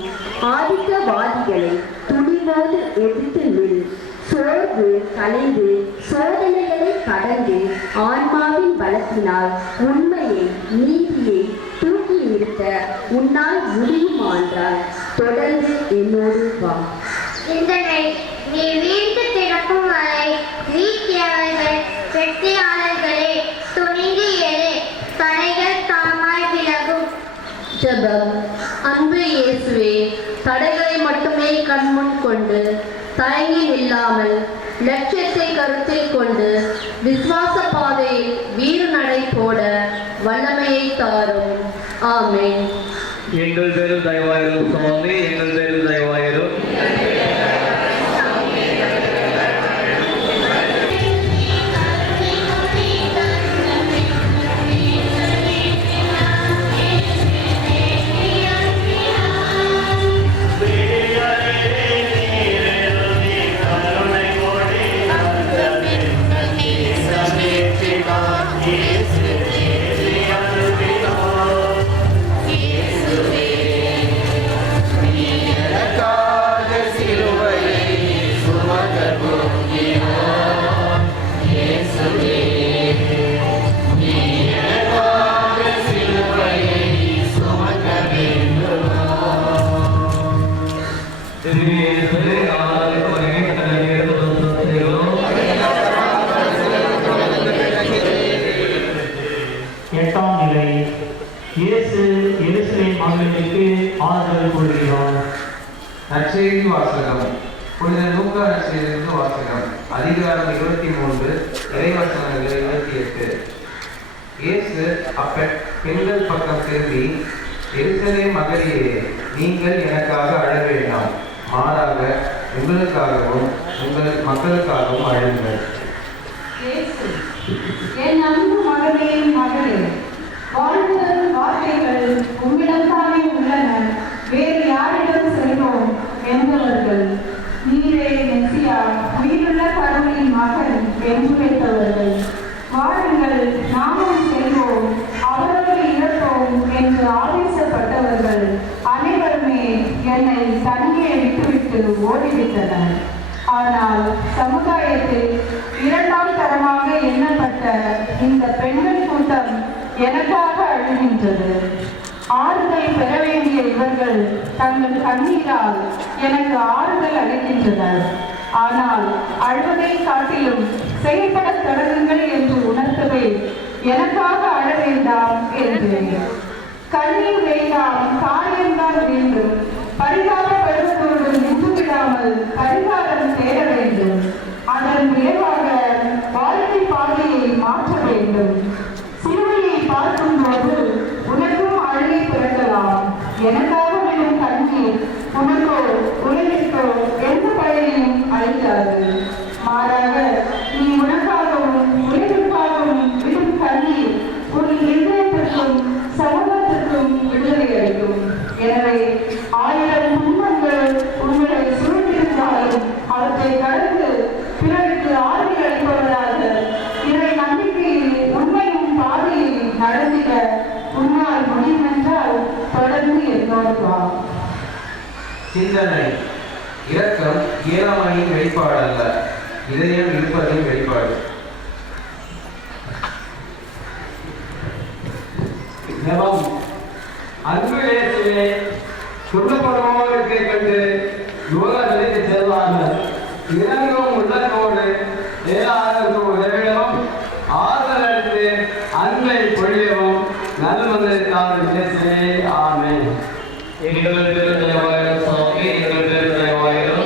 ஆதிக்கவாதிகளை துணிவோடு எதிர்த்து நில். சோர்வு கலைந்து சோதனைகளை கடந்து ஆன்மாவின் பலத்தினால் உண்மையை நீதியை தூக்கி நிறுத்த உன்னால் முடியுமானால் தொடர்ந்து என்னோடு வா. சிந்தனை: நீ வீழ்ந்து கிடக்கும் வரை வீழ்த்தியவர்கள் வெற்றியாளர்களே, துணிந்து எழு, தடைகள் தாமாய் விலகும். ஜெபம். அன்பு இயேசுவே, தடைகளை மட்டுமே கண்முன் கொண்டு தயங்கி நில்லாமல் லட்சியத்தை கருத்தில் கொண்டு விசுவாச பாதையில் வீறு நடை போட வல்லமையை தாரும். ஆமென். எங்கள் பேரில் தயவாயிரும் சுவாமி, எங்கள் பேரில் தயவாயிரும். எட்டாம் நிலை. இயேசு எருசலேம் மகளிருக்கு ஆறுதல் கூறுகிறார். நற்செய்தி வாசகம். புனித லூக்கா நற்செய்தியிலிருந்து வாசகம். அதிகாரம் 23, இறைவசனங்கள் 28. இயேசு பெண்கள் பக்கம் திரும்பி, எருசலேம் மகளிரே, நீங்கள் எனக்காக அழ வேண்டாம், மாறாக உங்களுக்காகவும் உங்கள் மக்களுக்காகவும் அழுங்கள். என் அன்பு மகனே மகளே, வாழ்த்துதல் வார்த்தைகள் உம்மிடம்தானே உள்ளன, வேறு யாரிடம் செல்வோம் என்பவர்கள். நீரே மெசியா, உயிருள்ள கடவுளின் மகன் என்றுரைத்தவர்கள். வாருங்கள், நாமும் செல்வோம், அவரோடு இழப்போம் என்று ஆவேசப்பட்டவர்கள் அனைவருமே என்னை தனியே விட்டுவிட்டு ஓடிவிட்டனர். ஆனால் சமுதாயத்தில் இரண்டாம் தரமாக எண்ணப்பட்ட இந்த பெண்கள் கூட்டம் எனக்காக அழுகின்றது. ஆறுதல் பெற வேண்டிய இவர்கள் தங்கள் கண்ணீரால் எனக்கு ஆறுதல் அளிக்கின்றனர். ஆனால் அழுவதை காட்டிலும் செயல்பட தொடங்குங்கள் என்று உணர்த்தவே எனக்காக அழ வேண்டாம் என்றேன். கண்ணீர் வேண்டாம், காரியம்தான் வேண்டும். பரிகாரப்படுவதோடு நின்று விடாமல் பரிகாரம் தேட வேண்டும். அதன் விளைவாக வாழ்க்கை பாதையை மாற்ற வேண்டும். சிலுவையை பார்க்கும் போது உனக்கும் அழுகை பிறக்கலாம். எனக்காக விடும் கண்ணீர் உனக்கோ உலகிற்கோ எந்த பயனையும் அளிக்காது. மாறாக நீ உனக்காகவும் உலகிற்காகவும் விடும் கண்ணீர் உன் இதயத்திற்கும் சமூகத்திற்கும் விடுதலை அளிக்கும். எனவே 1000 துன்பங்கள் உங்களை சூழ்ந்திருந்தாலும் அவற்றை கடந்து பிறருக்கு ஆறுதல் அளிப்பவராக இறை நம்பிக்கையில் உண்மையும் பாதையில் நடந்திட உன்னால் முடியுமென்றால் தொடர்ந்து என்னோடு வா. சிந்தனை: இரக்கம் இயலாமையின் வெளிப்பாடு அல்ல, இதயம் இருப்பதின் வெளிப்பாடு. அன்பு இயேசுவே, துன்பப்படுவோருக்கு கண்டு யோகத்திற்கு செல்வார்கள். இறங்கும் உள்ளத்தோடு ஏழாருக்கு உதவிடவும் ஆறுதல் அளித்து அன்பை பொழியவும் நல்வந்திருக்காக இயேசுவே. ஆமென். எங்கள் திருத்தயவாயிரும் சுவாமி, எங்கள் திருத்தயவாயிரும்.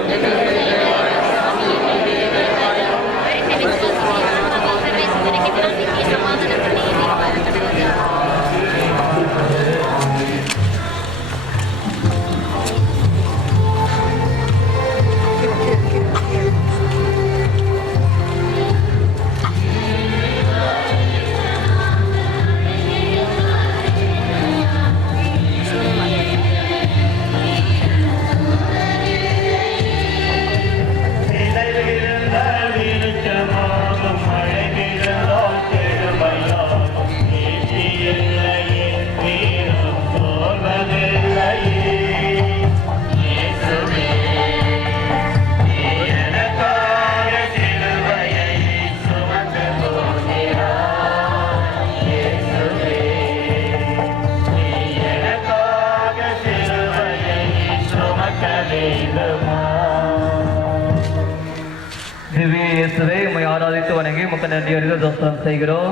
திவ்ய இயேசுவே, உம்மை ஆராதித்து வணங்கி உமக்கு நன்றியறிந்து தோஸ்தம் செய்கிறோம்.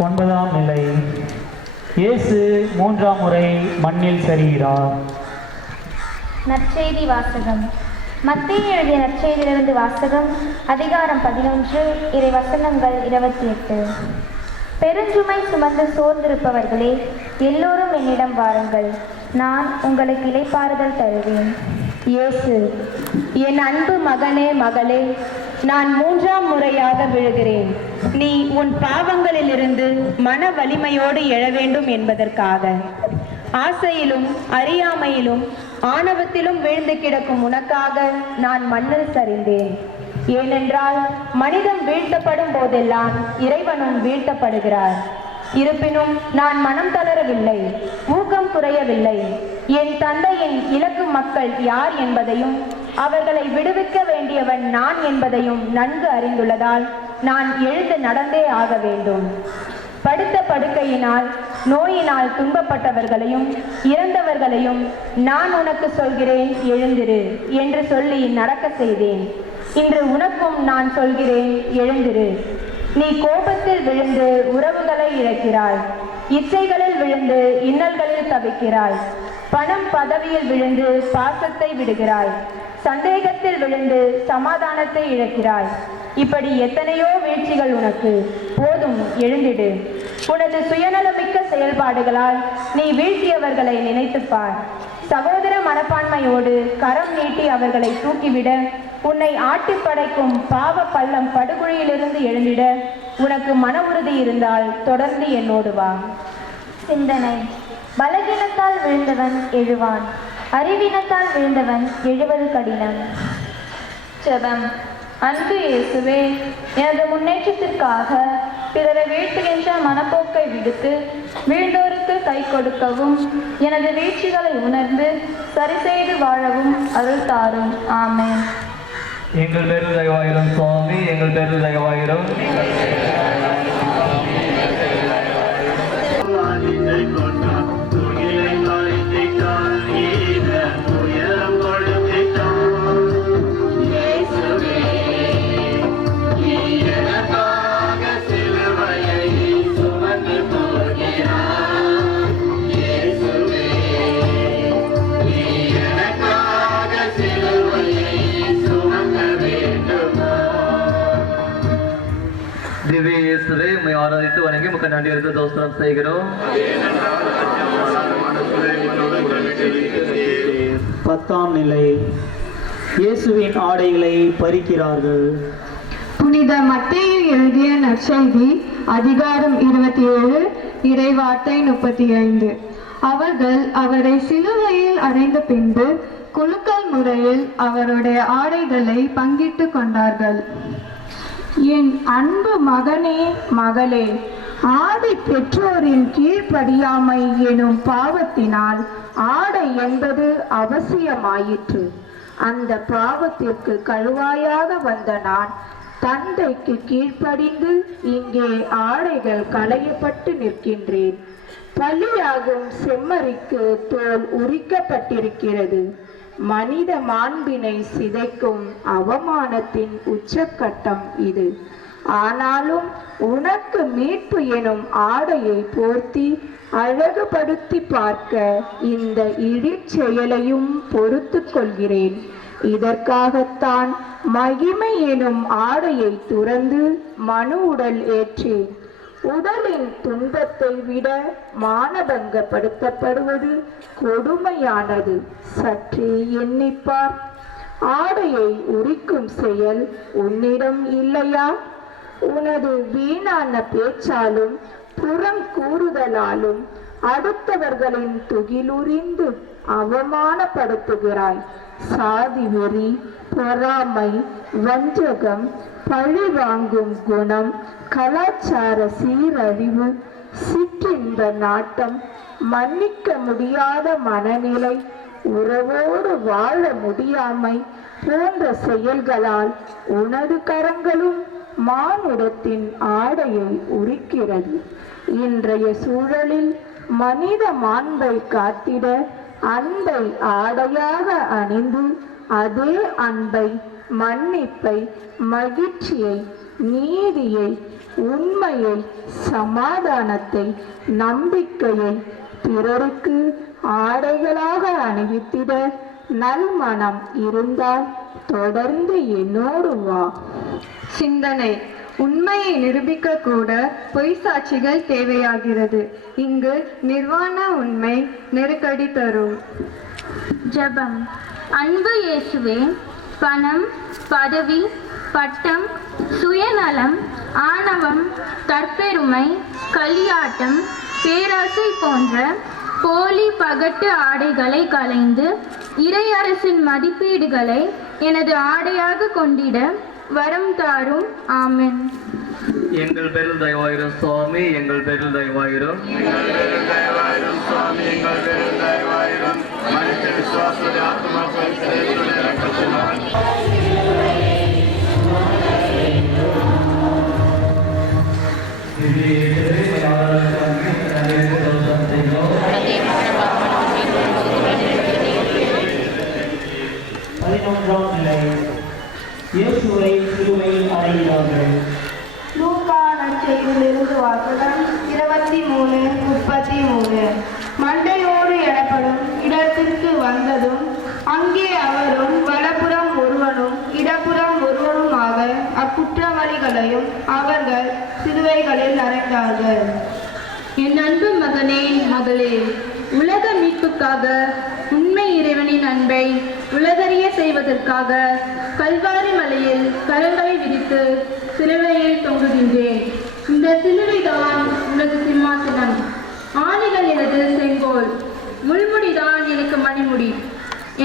9ஆம் நிலை. இயேசு 3ஆம் முறை மண்ணில் சரிகிறார். நற்செய்தி வாசகம். மத்தேயு எழுதிய நற்செய்தியிலிருந்து வாசகம். அதிகாரம் 11, இறை வசனங்கள் 28. பெருஞ்சுமை சுமந்து சோர்ந்திருப்பவர்களே, எல்லோரும் என்னிடம் வாருங்கள், நான் உங்களுக்கு இளைப்பாறுதல் தருவேன். இயேசு: என் அன்பு மகனே மகளே, நான் 3ஆம் முறையாக விழுகிறேன். நீ உன் பாவங்களிலிருந்து மன வலிமையோடு எழ வேண்டும் என்பதற்காக. ஆசையிலும் அறியாமையிலும் ஆணவத்திலும் வீழ்ந்து கிடக்கும் உனக்காக நான் மண்ணில் சரிந்தேன். ஏனென்றால் மனிதன் வீழ்த்தப்படும் போதெல்லாம் இறைவனும் வீழ்த்தப்படுகிறார். இருப்பினும் நான் மனம் தளரவில்லை, ஊக்கம் குறையவில்லை. என் தந்தையின் இலக்கு மக்கள் யார் என்பதையும் அவர்களை விடுவிக்க வேண்டியவன் நான் என்பதையும் நன்கு அறிந்துள்ளதால் நான் எழுந்து நடந்தே ஆக வேண்டும். படுத்த படுக்கையினால் நோயினால் துன்பப்பட்டவர்களையும் இறந்தவர்களையும் நான் உனக்கு சொல்கிறேன், எழுந்திரு என்று சொல்லி நடக்க செய்தேன். இன்று உனக்கும் நான் சொல்கிறேன், எழுந்திரு. நீ கோபத்தில் விழுந்து உறவுகளை இழக்கிறாய், இச்சைகளில் விழுந்து இன்னல்களில் தவிக்கிறாய், பணம் பதவியில் விழுந்து பாசத்தை விடுகிறாய், சந்தேகத்தில் விழுந்து சமாதானத்தை இழக்கிறாய். இப்படி எத்தனையோ வீழ்ச்சிகள் உனக்கு. போதும், எழுந்திடு. உனது சுயநலமிக்க செயல்பாடுகளால் நீ வீழ்த்தியவர்களை நினைத்துப்பார். சகோதர மனப்பான்மையோடு கரம் நீட்டி அவர்களை தூக்கிவிட, உன்னை ஆட்டி படைக்கும் பாவ பள்ளம் படுகொழியிலிருந்து எழுந்திட உனக்கு மன உறுதி இருந்தால் தொடர்ந்து என்னோடு வா. சிந்தனை. பலகீனத்தால் விழுந்தவன் எழுவான், அறிவீனத்தால் விழுந்தவன் எழுவது கடினம். ஜெபம். அன்பு இயேசுவே, எனது முன்னேற்றத்திற்காக பிறரை வீழ்த்துகின்ற மனப்போக்கை விடுத்து வீழ்ந்தோருக்கு கை கொடுக்கவும், எனது வீழ்ச்சிகளை உணர்ந்து சரிசெய்து வாழவும் அருள் தாரும். ஆமென். எங்கள் பேரில் தயவாயிரும் சுவாமி, எங்கள் பேரில் தயவாயிரும். திவ்ய இயேசுவே, உம்மை ஆராதித்து வணங்கி உமக்கு நன்றி அறிந்து தோஸ்திரம் செய்கிறோம். 10ஆம் நிலை. இயேசுவின் ஆடைகளை பறிக்கிறார்கள். புனித மத்தேயு எழுதிய நற்செய்தி அதிகாரம் 27 இறைவார்த்தை 35. அவர்கள் அவரை சிலுவையில் அறைந்த பின்பு குலுக்கல் முறையில் அவருடைய ஆடைகளை பங்கிட்டு கொண்டார்கள். என் அன்பு மகனே மகளே, ஆதி பெற்றோரின் கீழ்ப்படியாமை எனும் பாவத்தினால் ஆடை என்பது அவசியமாயிற்று. அந்த பாவத்திற்கு கழுவாயாக வந்த நான் தந்தைக்கு கீழ்ப்படிந்து இங்கே ஆடைகள் களையப்பட்டு நிற்கின்றேன். பலியாகும் செம்மறிக்கு தோல் உரிக்கப்பட்டிருக்கிறது. மனித மாண்பினை சிதைக்கும் அவமானத்தின் உச்சக்கட்டம் இது. ஆனாலும் உனக்கு மீட்பு எனும் ஆடையை போர்த்தி அழகுபடுத்தி பார்க்க இந்த இழிச்செயலையும் பொறுத்து கொள்கிறேன். இதற்காகத்தான் மகிமை எனும் ஆடையை துறந்து மனு உடல் ஏற்றேன். உடலின் துன்பத்தை விட மானபங்கப்படுத்தப்படுவது கொடுமையானது. சற்றே எண்ணிப்பார். ஆடையை உரிக்கும் செயல் உன்னிடம் இல்லையா? உனது வீணான பேச்சாலும் புறம் கூறுதலாலும் அடுத்தவர்களின் துகிலுரிந்து அவமானப்படுத்துகிறாய். சாதி வெறி, பொறாமை, வஞ்சகம், பழி வாங்கும் குணம், கலாச்சார சீரழிவு, சிற்றின்ப நாட்டம், மன்னிக்க முடியாத மனநிலை, உறவோடு வாழ முடியாமை போன்ற செயல்களால் உனது கரங்களும் மானுடத்தின் ஆடையை உரிக்கிறது. இன்றைய சூழலில் மனித மாண்பை காத்திட அன்பை ஆடையாக அணிந்து அதே அன்பை, மன்னிப்பை, மகிழ்ச்சியை, நீதியை, உண்மையை, சமாதானத்தை, நம்பிக்கையை பிறருக்கு ஆடைகளாக அணிவித்திட நல்மனம் இருந்தால் தொடர்ந்து என்னோடு வா. சிந்தனை. உண்மையை நிரூபிக்க கூட பொய் சாட்சிகள் தேவையாகிறது. இங்கு நிர்வாண உண்மை நெருக்கடி தரும். ஜெபம். அன்பு இயேசுவே, பணம், பதவி, பட்டம், சுயநலம், ஆணவம், தற்பெருமை, களியாட்டம், பேராசை போன்ற போலி பகட்டு ஆடைகளை களைந்து இறையரசின் மதிப்பீடுகளை எனது ஆடையாக கொண்டிட வரம் தாரும். ஆமென். எங்கள் பேரில் தயவாயிரும் சுவாமி, எங்கள் பேரில் தயவாயிரும். இயேசுவை சிலுவையில் அறைகிறார்கள். லூக்கா நற்செய்தியிலிருந்து வாசகம் 23:33. மண்டையோடு எனப்படும் இடத்திற்கு வந்ததும் அங்கே அவரும் வலப்புறம் ஒருவனும் இடப்புறம் ஒருவனுமாக அக்குற்றவாளிகளையும் அவர்கள் சிலுவைகளில் அறைந்தார்கள். என் அன்பு மகனே மகளே, உலக மீட்புக்காக உண்மை இறைவனின் அன்பை உலகறிய செய்வதற்காக கல்வாரி மலையில் கரங்களை விரித்து சிலுவையில் தொங்குகின்றேன். இந்த சிலுவைதான் உனது சிம்மாசனம், ஆணிகள் எனது செங்கோல், முள்முடிதான் எனக்கு மணிமுடி.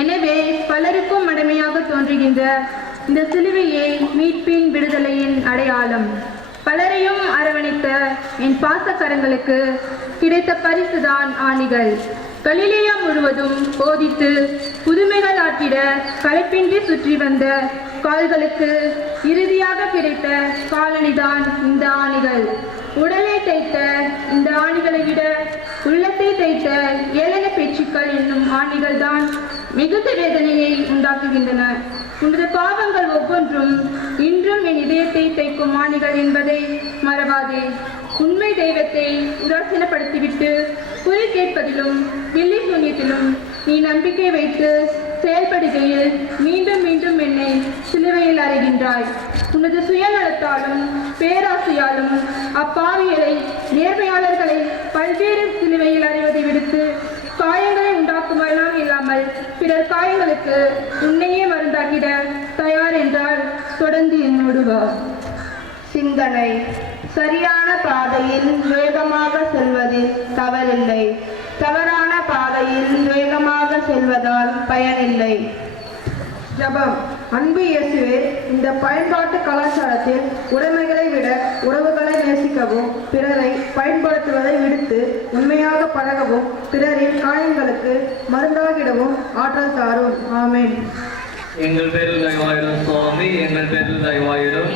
எனவே பலருக்கும் மடமையாக தோன்றுகின்ற இந்த சிலுவையை மீட்பின் விடுதலையின் அடையாளம். பலரையும் அரவணைத்த என் பாசக்கரங்களுக்கு கிடைத்த பரிசுதான் ஆணிகள். கலிலேயா முழுவதும் போதித்து புதுமைகள் ஆற்றிட களைப்பின்றி சுற்றி வந்த கால்களுக்கு இறுதியாக கிடைத்த காலணிதான் இந்த ஆணிகள். உடலை தைத்த இந்த ஆணிகளை விட உள்ளத்தை தைத்த ஏளன பேச்சுக்கள் என்னும் ஆணிகள் தான் மிகுந்த வேதனையை உண்டாக்குகின்றன. உனது பாவங்கள் ஒவ்வொன்றும் இன்றும் என் இதயத்தை தைக்கும் ஆணிகள் என்பதை மறவாதே. உண்மை தெய்வத்தை உதாசீனப்படுத்திவிட்டு குறி கேட்பதிலும் வில்லி சூன்யத்திலும் நீ நம்பிக்கை வைத்து செயல்படுகையில் மீண்டும் மீண்டும் என்னை சிலுவையில் அறைகின்றாய். உனது சுயநலத்தாலும் பேராசையாலும் அப்பாவியலை நேர்மையாளர்களை பல்வேறு சிலுவையில் அறைவதை விடுத்து காயங்களை உண்டாக்குமெல்லாம் இல்லாமல் பிறர் காயங்களுக்கு உன்னையே மருந்தாக்கிட தயார் என்றால் தொடர்ந்து என்னோடு வா. சிந்தனை: சரியான பாதையில் வேகமாக செல்வதில் தவறில்லை, தவறான பாதையில் வேகமாக செல்வதால் பயனில்லை. ஜெபம். அன்பு இயேசுவே, இந்த பயன்பாட்டு கலாச்சாரத்தில் உடைமைகளை விட உறவுகளை நேசிக்கவும் பிறரை பயன்படுத்துவதை விடுத்து உண்மையாக பழகவும் பிறரின் காயங்களுக்கு மருந்தாகிடவும் ஆற்றல் தாரும். ஆமென். எங்கள் பேரில் தயவாயிரும் சுவாமி, எங்கள் பேரில் தயவாயிரும்.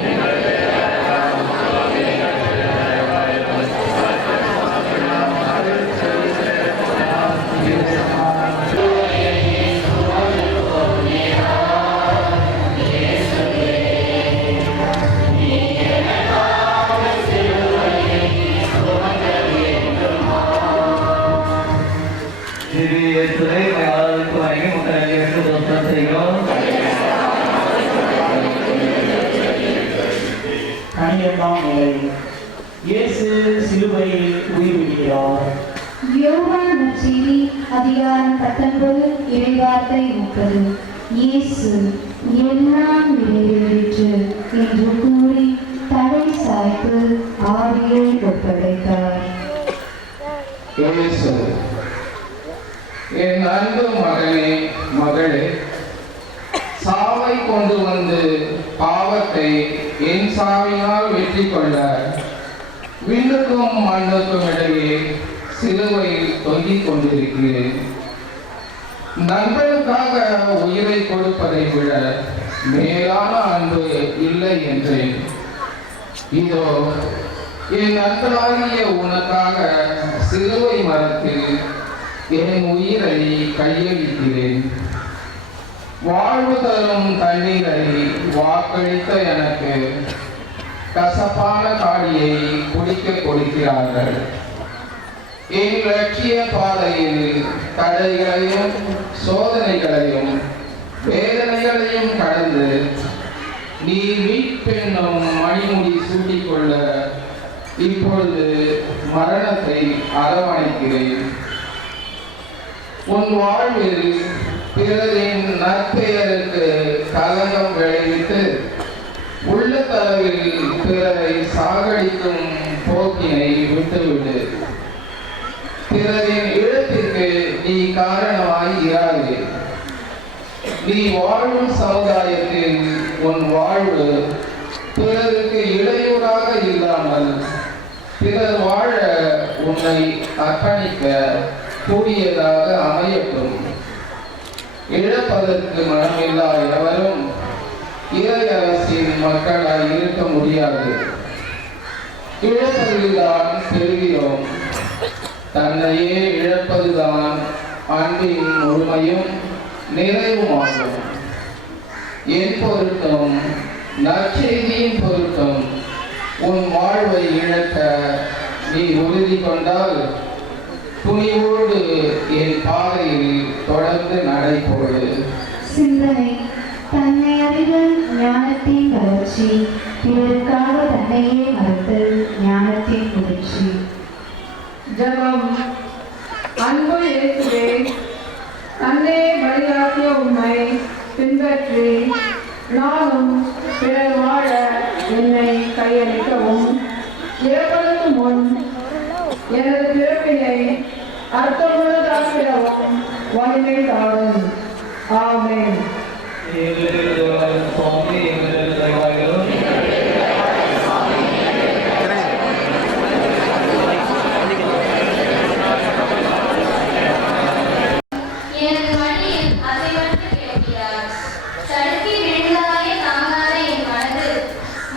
இயேசு சிலுவையில் உயிர் விடுகிறார். யோவான் நற்செய்தி அதிகாரம் 19 இறைவார்த்தை 30. இயேசு எல்லாம் நிறைவேறிற்று என்று கூறி தலை சாய்த்து ஆவியை ஒப்படைத்தார். இயேசு: என் அன்பு மகனே மகளே, சாவை கொண்டு வந்து பாவத்தை என் சாவினால் வெற்றி கொள்ள விண்ணுக்கும் மண்ணுக்கும் இடையே சிலுவையில் தொங்கிக் கொண்டிருக்கிறேன். நண்பனுக்காக உயிரை கொடுப்பதை விட மேலான அன்பு இல்லை என்றேன். இதோ என் நண்பனாகிய உனக்காக சிலுவை மரத்தில் என் உயிரை கையளிக்கிறேன். வாழ்வு தரும் தண்ணீரை வாக்களித்த எனக்கு கசப்பான காடியை குடிக்க கொடுக்கிறார்கள். என் லட்சிய பாதையில் தடைகளையும் சோதனைகளையும் வேதனைகளையும் கடந்து நீ மீட்பெண்ணும் மணிமுடி சூட்டிக்கொள்ள இப்பொழுது மரணத்தை அரவணைக்கிறேன். உன் வாழ்வில் பிறரின் நற்பெயருக்கு களங்கம் விளைவித்து உள்ளத்தளவில் பிறரை சாகடிக்கும் போக்கினை விட்டுவிடு. பிறரின் இழப்பிற்கு நீ காரணமாய் இராதே. நீ வாழும் சமுதாயத்தில் உன் வாழ்வு பிறருக்கு இடையூறாக இல்லாமல் பிறர் வாழ உன்னை அர்ப்பணிக்க கூடியதாக அமையட்டும். இழப்பதற்கு மனமில்லா எவரும் இறை அரசின் மக்களாய் இருக்க முடியாது. இழப்பதில்தான் பெறுகிறோம். தன்னையே இழப்பதுதான் அன்பின் முழுமையும் நிறைவுமாகும். என் பொருத்தம் நற்செய்தியின் பொருத்தம் உன் வாழ்வை இழக்க நீ உறுதி கொண்டால் துணிவோடு என் பாதையில் தொடர்ந்து நடைபோடு. சிந்தனை: தன்னை அறிதல் ஞானத்தின் வளர்ச்சி, பிறருக்காக தன்னையே மறுத்தல் ஞானத்தின் முதிர்ச்சி. ஜெபம். அன்பு இயேசுவே, தன்னை வழியாக்கிய உம்மை பின்பற்றி நானும் பிறர் வாழ என்னை கையளிக்கவும், இறப்பதற்கு முன் எனது பிறப்பினை அர்த்தமுள்ளதாக்கிடவும் வலிமை தாரும். ஆமென். சுவாமி எங்கள் தயவாயிரும். எனது வழியில் அசைவற்று கிடக்கிறார். தடுக்கி விழுந்ததாய தாங்காத என் மனது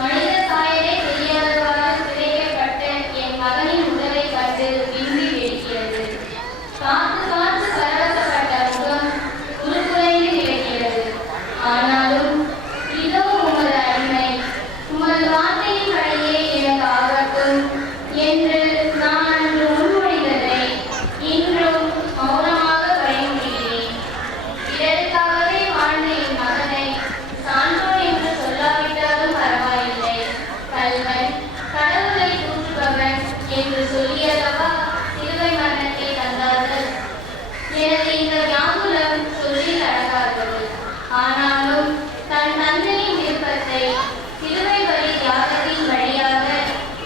மனித சாயலை தெரியாதவாறு சிதைக்கப்பட்ட என் மகனின் உடலை கண்டு விரும்பி வெடிக்கிறது. காத்து காத்து பரவசப்பட்ட முகம் உருக்குலைந்து கிடக்கிறது. ஆனாலும் இதோ உமது அடிமை, உமது வார்த்தையின் வழியே எனக்கு ஆகட்டும் என்று நான் அன்று முன்மொழிந்ததை இன்றும் மௌனமாக பயன்படுகிறேன். இதற்காகவே வாழ்ந்த என் மகனை சான்றோன் என்று சொல்லாவிட்டாலும் பரவாயில்லை, கல்வன், கடவுளை தூற்றுபவன் என்று சொல்லியதவா சிலுவை மரணத்தை தந்தார்கள். எனது இந்த வியாகுலம் சொல்லில் அடங்காதது. ஆனாலும் தன் தந்தையின் விருப்பத்தை சிலுவை வழி தியாகத்தின் வழியாக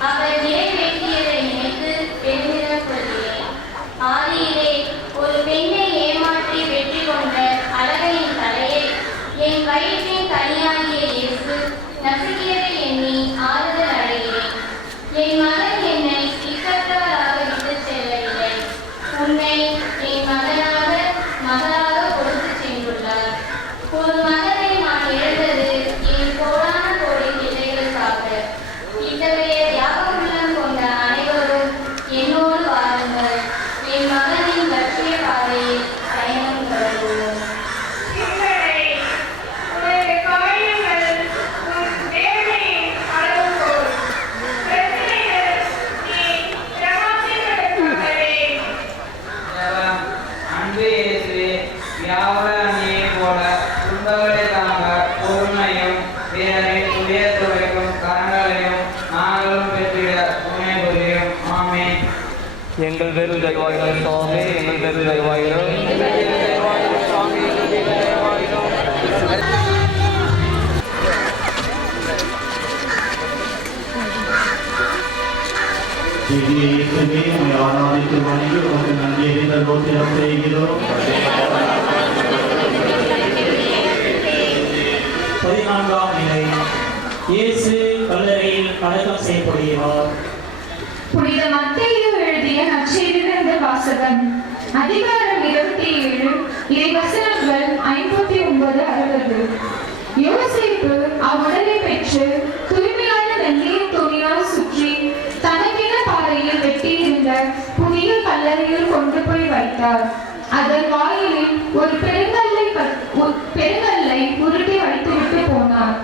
அவர் நிறைவேற்றியதை நினைத்து பெருமிதம் கொள்கிறேன். ஆதியிலே ஒரு பெண்ணை ஏமாற்றி வெற்றி கொண்ட அழகையின் தலையை என் வயிற்றின் கனியாகிய இயேசு நசுக்கியதை எண்ணி ஆறுதல் அடைகிறேன். என் மகன் என்னை இக்கற்றவராக விட்டு செல்லவில்லை. உன்னை என் மகனாக மகளாக கொடுத்து சென்றுள்ளார். ஒரு மகனை நான் இழந்தது என் கோடான கோடி பிள்ளைகளுக்காக. இத்தகைய தியாகமுள்ளம் கொண்ட அனைவரும் என்னோடு வாருங்கள். என் மகனின் லட்சிய பாதையில் பயணம் தொடருவோம். அன்பு இயேசுவே, வியாபார அணியை போல துன்பங்களை தாங்க பொறுமையும் பிறரை உயர்த்து வைக்கும் கரங்களையும் நாங்களும் பெற்றிட துணை புரியும். ஆமென். எங்கள் பேரில் தயவாயிரும் சுவாமி, எங்கள் பேரில் தயவாயிரும். இயேசுவே, உம்மை ஆராதித்து வணங்கி உமக்கு நன்றி அறிந்த தோத்திரம் செய்கிறோம். 14ஆம் நிலை. இயேசு கல்லறையில் அடக்கம் செய்யப்படுகிறார். புனித மத்தேயு எழுதிய நற்செய்தியிலிருந்து வாசகம். அதிகாரம் 27, இறைவசனங்கள் 59-60. யோசேப்பு அவ்வுடலை பெற்று தூய்மையான வெள்ளிய துணியால் சுற்றி தனக்கென பாறையில் வெட்டியிருந்த புதிய கல்லறையில் கொண்டு போய் வைத்தார். அதன் வாயிலில் ஒரு பெருங்கல்லை உருட்டி வைத்துவிட்டு போனார்.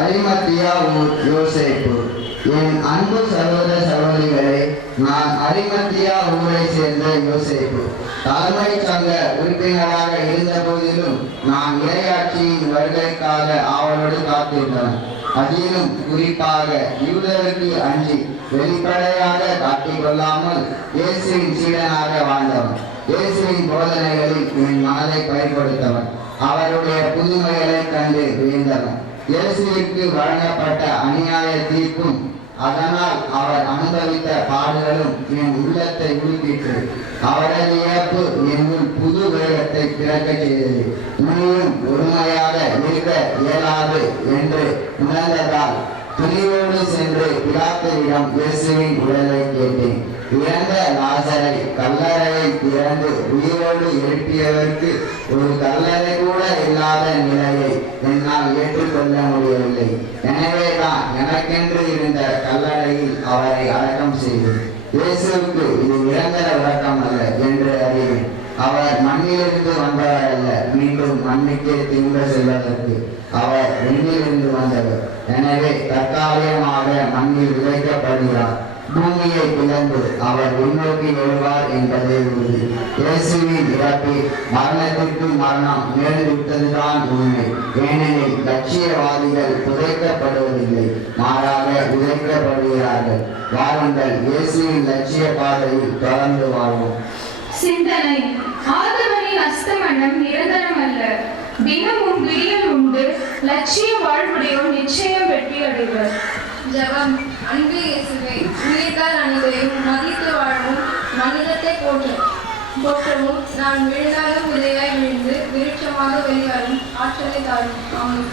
அரிமத்தியா ஊர் யோசேப்பு. என் அன்பு சகோதர சகோதரிகளே, நான் அரிமத்தியா ஊரை சேர்ந்த யோசேப்பு. தலைமை சங்க உறுப்பினராக இருந்த போதிலும் நான் இறையாட்சியின் வருகைக்காக ஆவலோடு காத்திருந்தேன். அதிலும் குறிப்பாக யூதருக்கு அஞ்சி வெளிப்படையாக காட்டிக்கொள்ளாமல் இயேசுவின் சீடனாக வாழ்ந்தவன். இயேசுவின் போதனைகளில் என் மனதை பயன்படுத்தவன். அவருடைய புதுமைகளை கண்டு வியந்தவன். இயேசுவிற்கு வழங்கப்பட்ட அநியாய தீர்ப்பும் அதனால் அவர் அனுபவித்த பாடுகளும் என் உள்ளத்தை உலுக்கிற்று. அவரது இழப்பு என்னுள் புது வேகத்தை பிறக்க செய்தது. துணியும் ஒருமையாக இருக்க இயலாது என்று உணர்ந்ததால் துணிவோடு சென்று பிலாத்துவிடம் இயேசுவின் உடலை கேட்டேன். இறந்த லாசரை கல்லறையை திறந்து உயிரோடு எழுப்பியவருக்கு ஒரு கல்லறை கூட இல்லாத நிலையை என்னால் ஏற்றுக்கொள்ள முடியவில்லை. எனவேதான் எனக்கென்று இருந்த கல்லறையில் அவரை அடக்கம் செய்தேன். இயேசுவுக்கு இது நிரந்தர விளக்கம் அல்ல என்று அறிவேன். அவர் மண்ணிலிருந்து வந்தவர் அல்ல, மீண்டும் மண்ணுக்கே திரும்ப செல்வதற்கு. அவர் விண்ணிலிருந்து வந்தவர். எனவே தற்காலிகமாக மண்ணில் விதைக்கப்படுகிறார். பூமியை பிளந்து அவர் முன்னோக்கி எழுவார் என்பதே உறுதி. இயேசுவின் இறப்பில் மரணத்திற்கும் மரணம் மேல்விட்டதுதான் உண்மை. ஏனெனில் லட்சியவாதிகள் புதைக்கப்படுவதில்லை, மாறாக உதைக்கப்படுகிறார்கள். வாருங்கள், இயேசுவின் லட்சிய பாதையில் தொடர்ந்து வாழ்வோம். சிந்தனை: ஆதவனின் அஸ்தமனம் நிரந்தரம் அல்ல, தினமும் விடியல் உண்டு. லட்சிய வாழ்வுடையோர் நிச்சயம் வெற்றி அடைவர். ஜெபம். அன்பு இயேசுவே, உயிர்கள் அனைவரையும் மதித்து வாழவும் மனிதத்தை போற்றவும் நான் விழுந்தாலும் விதையாய் விழுந்து விருட்சமாக வெளிவரும் ஆற்றலை தாரும். ஆமென்.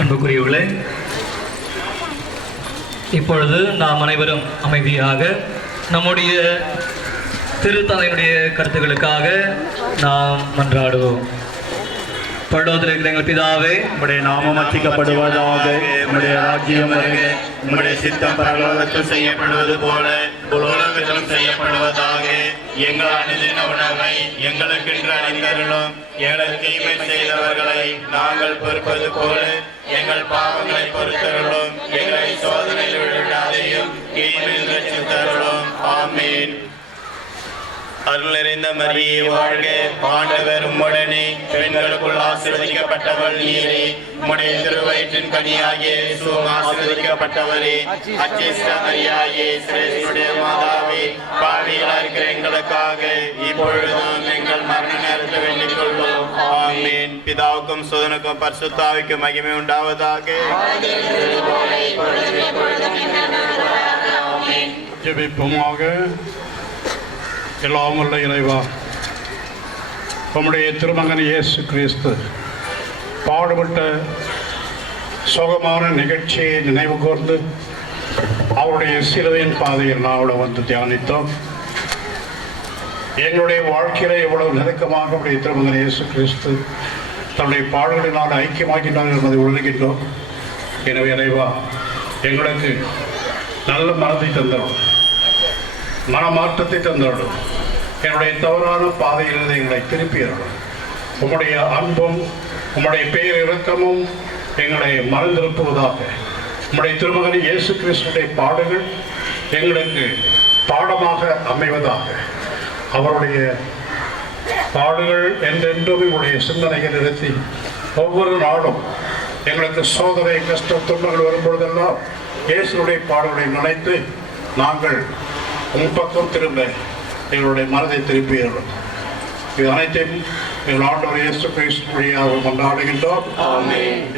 அன்புக்குரியவர்களே, இப்பொழுது நாம் அனைவரும் அமைதியாக நம்முடைய திருத்தந்தையினுடைய கருத்துக்களுக்காக நாம் மன்றாடுவோம். பரலோகத்தில் இருக்கிற எங்கள் பிதாவே, உம்முடைய நாமம் அர்ச்சிக்கப்படுவதாக, உம்முடைய ராஜ்யம் வருக, உம்முடைய சித்தம் பரலோகத்தில் செய்யப்படுவது போல பூலோகத்திலும் செய்யப்படுவதாக. எங்கள் அனுதின உணவை எங்களுக்கு இன்று அளித்தருளும். எங்களுக்கு தீமை செய்தவர்களை நாங்கள் பொறுப்பது போல எங்கள் பாவங்களை பொறுத்தருளும். எங்களை சோதனையில் விடாதையும் தீமையில் ரட்சித்தருளும். ஆமீன். அருள் நிறைந்த மரியே வாழ்க, ஆண்டவர் உம்முடனே, பெண்களுக்குள் ஆசீர்வதிக்கப்பட்டவள் நீரே, உம்முடைய திருவயிற்றின் கனியாகிய இயேசுவும் ஆசீர்வதிக்கப்பட்டவரே. அச்சிஷ்ட மரியாயே, கிறிஸ்துவுடைய மாதாவே, பாவிகளாய் இருக்கிற எங்களுக்காக இப்பொழுதும் எங்கள் மரண நேரத்தில் வேண்டிக் கொள்வோம். ஆமீன். பிதாவுக்கும் சுதனுக்கும் பரிசுத்த ஆவிக்கும் மகிமை உண்டாவதாக. ஜெபிப்போமாக. எல்லாம் வல்ல இறைவா, உம்முடைய திருமகன் இயேசு கிறிஸ்து பாடுபட்ட சோகமான நிகழ்ச்சியை நினைவு கூர்ந்து அவருடைய சிலுவையின் பாதையில் நாவல வந்து தியானித்தோம். எங்களுடைய வாழ்க்கையில எவ்வளவு நெருக்கமாக அவருடைய திருமகன் இயேசு கிறிஸ்து தன்னுடைய பாடுகளினால் ஐக்கியமாக்கினார் என்பதை உணர்கின்றோம். எனவே இறைவா, எங்களுக்கு நல்ல மனதை தந்தோம், மனமாற்றத்தை தந்தோடும், என்னுடைய தவறான பாதையிலிருந்து எங்களை திருப்பியறோம். உம்முடைய அன்பும் உம்முடைய பெயர் இரக்கமும் எங்களை மறந்திருப்புவதாக. உம்முடைய திருமகன் இயேசு கிறிஸ்துடைய பாடுகள் எங்களுக்கு பாடமாக அமைவதாக. அவருடைய பாடுகள் என்றென்றும் உங்களுடைய சிந்தனையை நிறுத்தி ஒவ்வொரு நாளும் எங்களுக்கு சோதனை, கஷ்டம், துன்பங்கள் வரும்பொழுதெல்லாம் இயேசுடைய பாடுகளை நினைத்து நாங்கள் பக்கம் திரும்ப எங்களுடைய மனதை திருப்பியறோம். இது அனைத்தையும் எங்கள் ஆண்டவர் இயேசு கிறிஸ்து வழியாக கொண்டாடுகின்றோம்.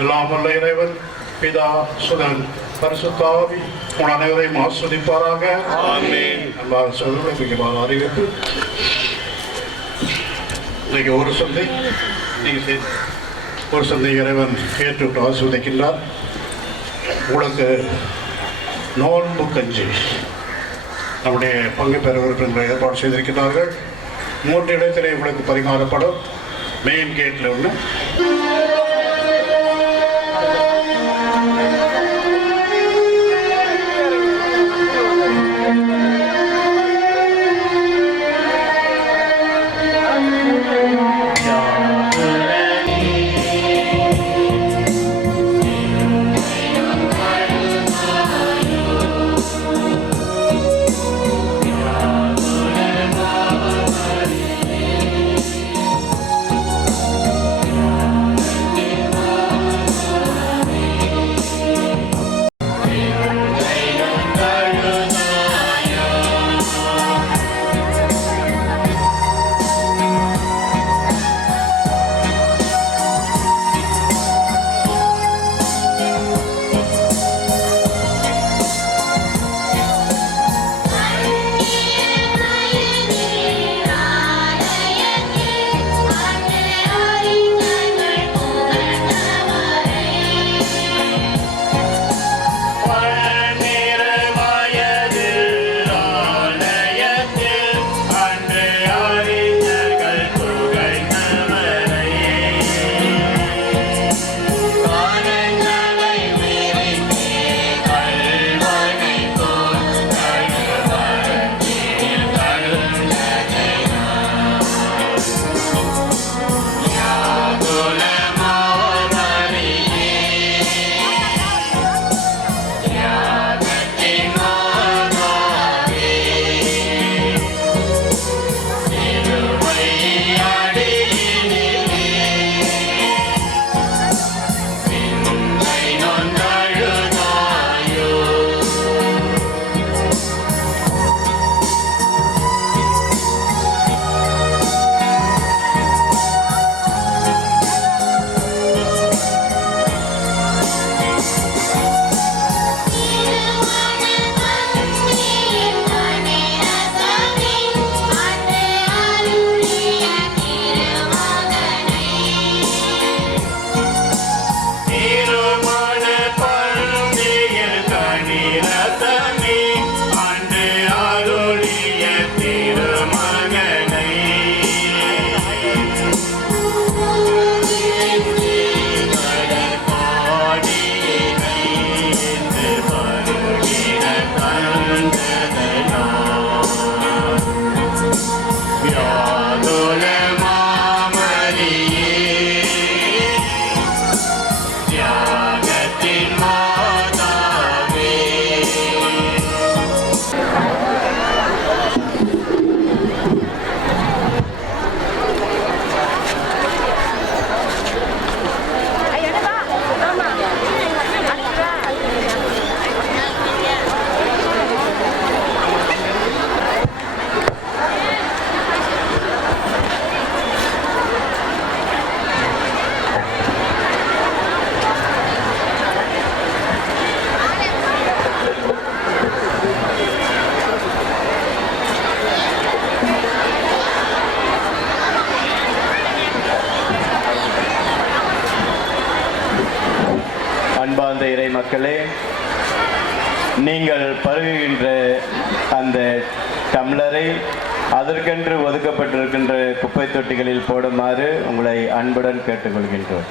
எல்லாம் வல்ல இறைவன் பிதா, சுதன், பரிசுத்த ஆவி உங்கள் அனைவரையும் ஆஸ்வதிப்பாராக. அன்பாக சொல்ல அறிவிப்பு. இன்னைக்கு ஒரு சந்தை இறைவன் ஏற்றுவிட்டு ஆஸ்வதிக்கின்றார். உங்களுக்கு நோன்பு கஞ்சி நம்முடைய பங்கு பெற உறுப்பினர்கள் ஏற்பாடு செய்திருக்கிறார்கள். 3 இடத்திலே உங்களுக்கு பரிமாறப்படும். மெயின் கேட்டில் ஒன்று, மக்களே, நீங்கள் பருகுகின்ற அந்த டம்ளரை அதற்கென்று ஒதுக்கப்பட்டிருக்கின்ற குப்பை தொட்டிகளில் போடுமாறு உங்களை அன்புடன் கேட்டுக்கொள்கின்றோம்.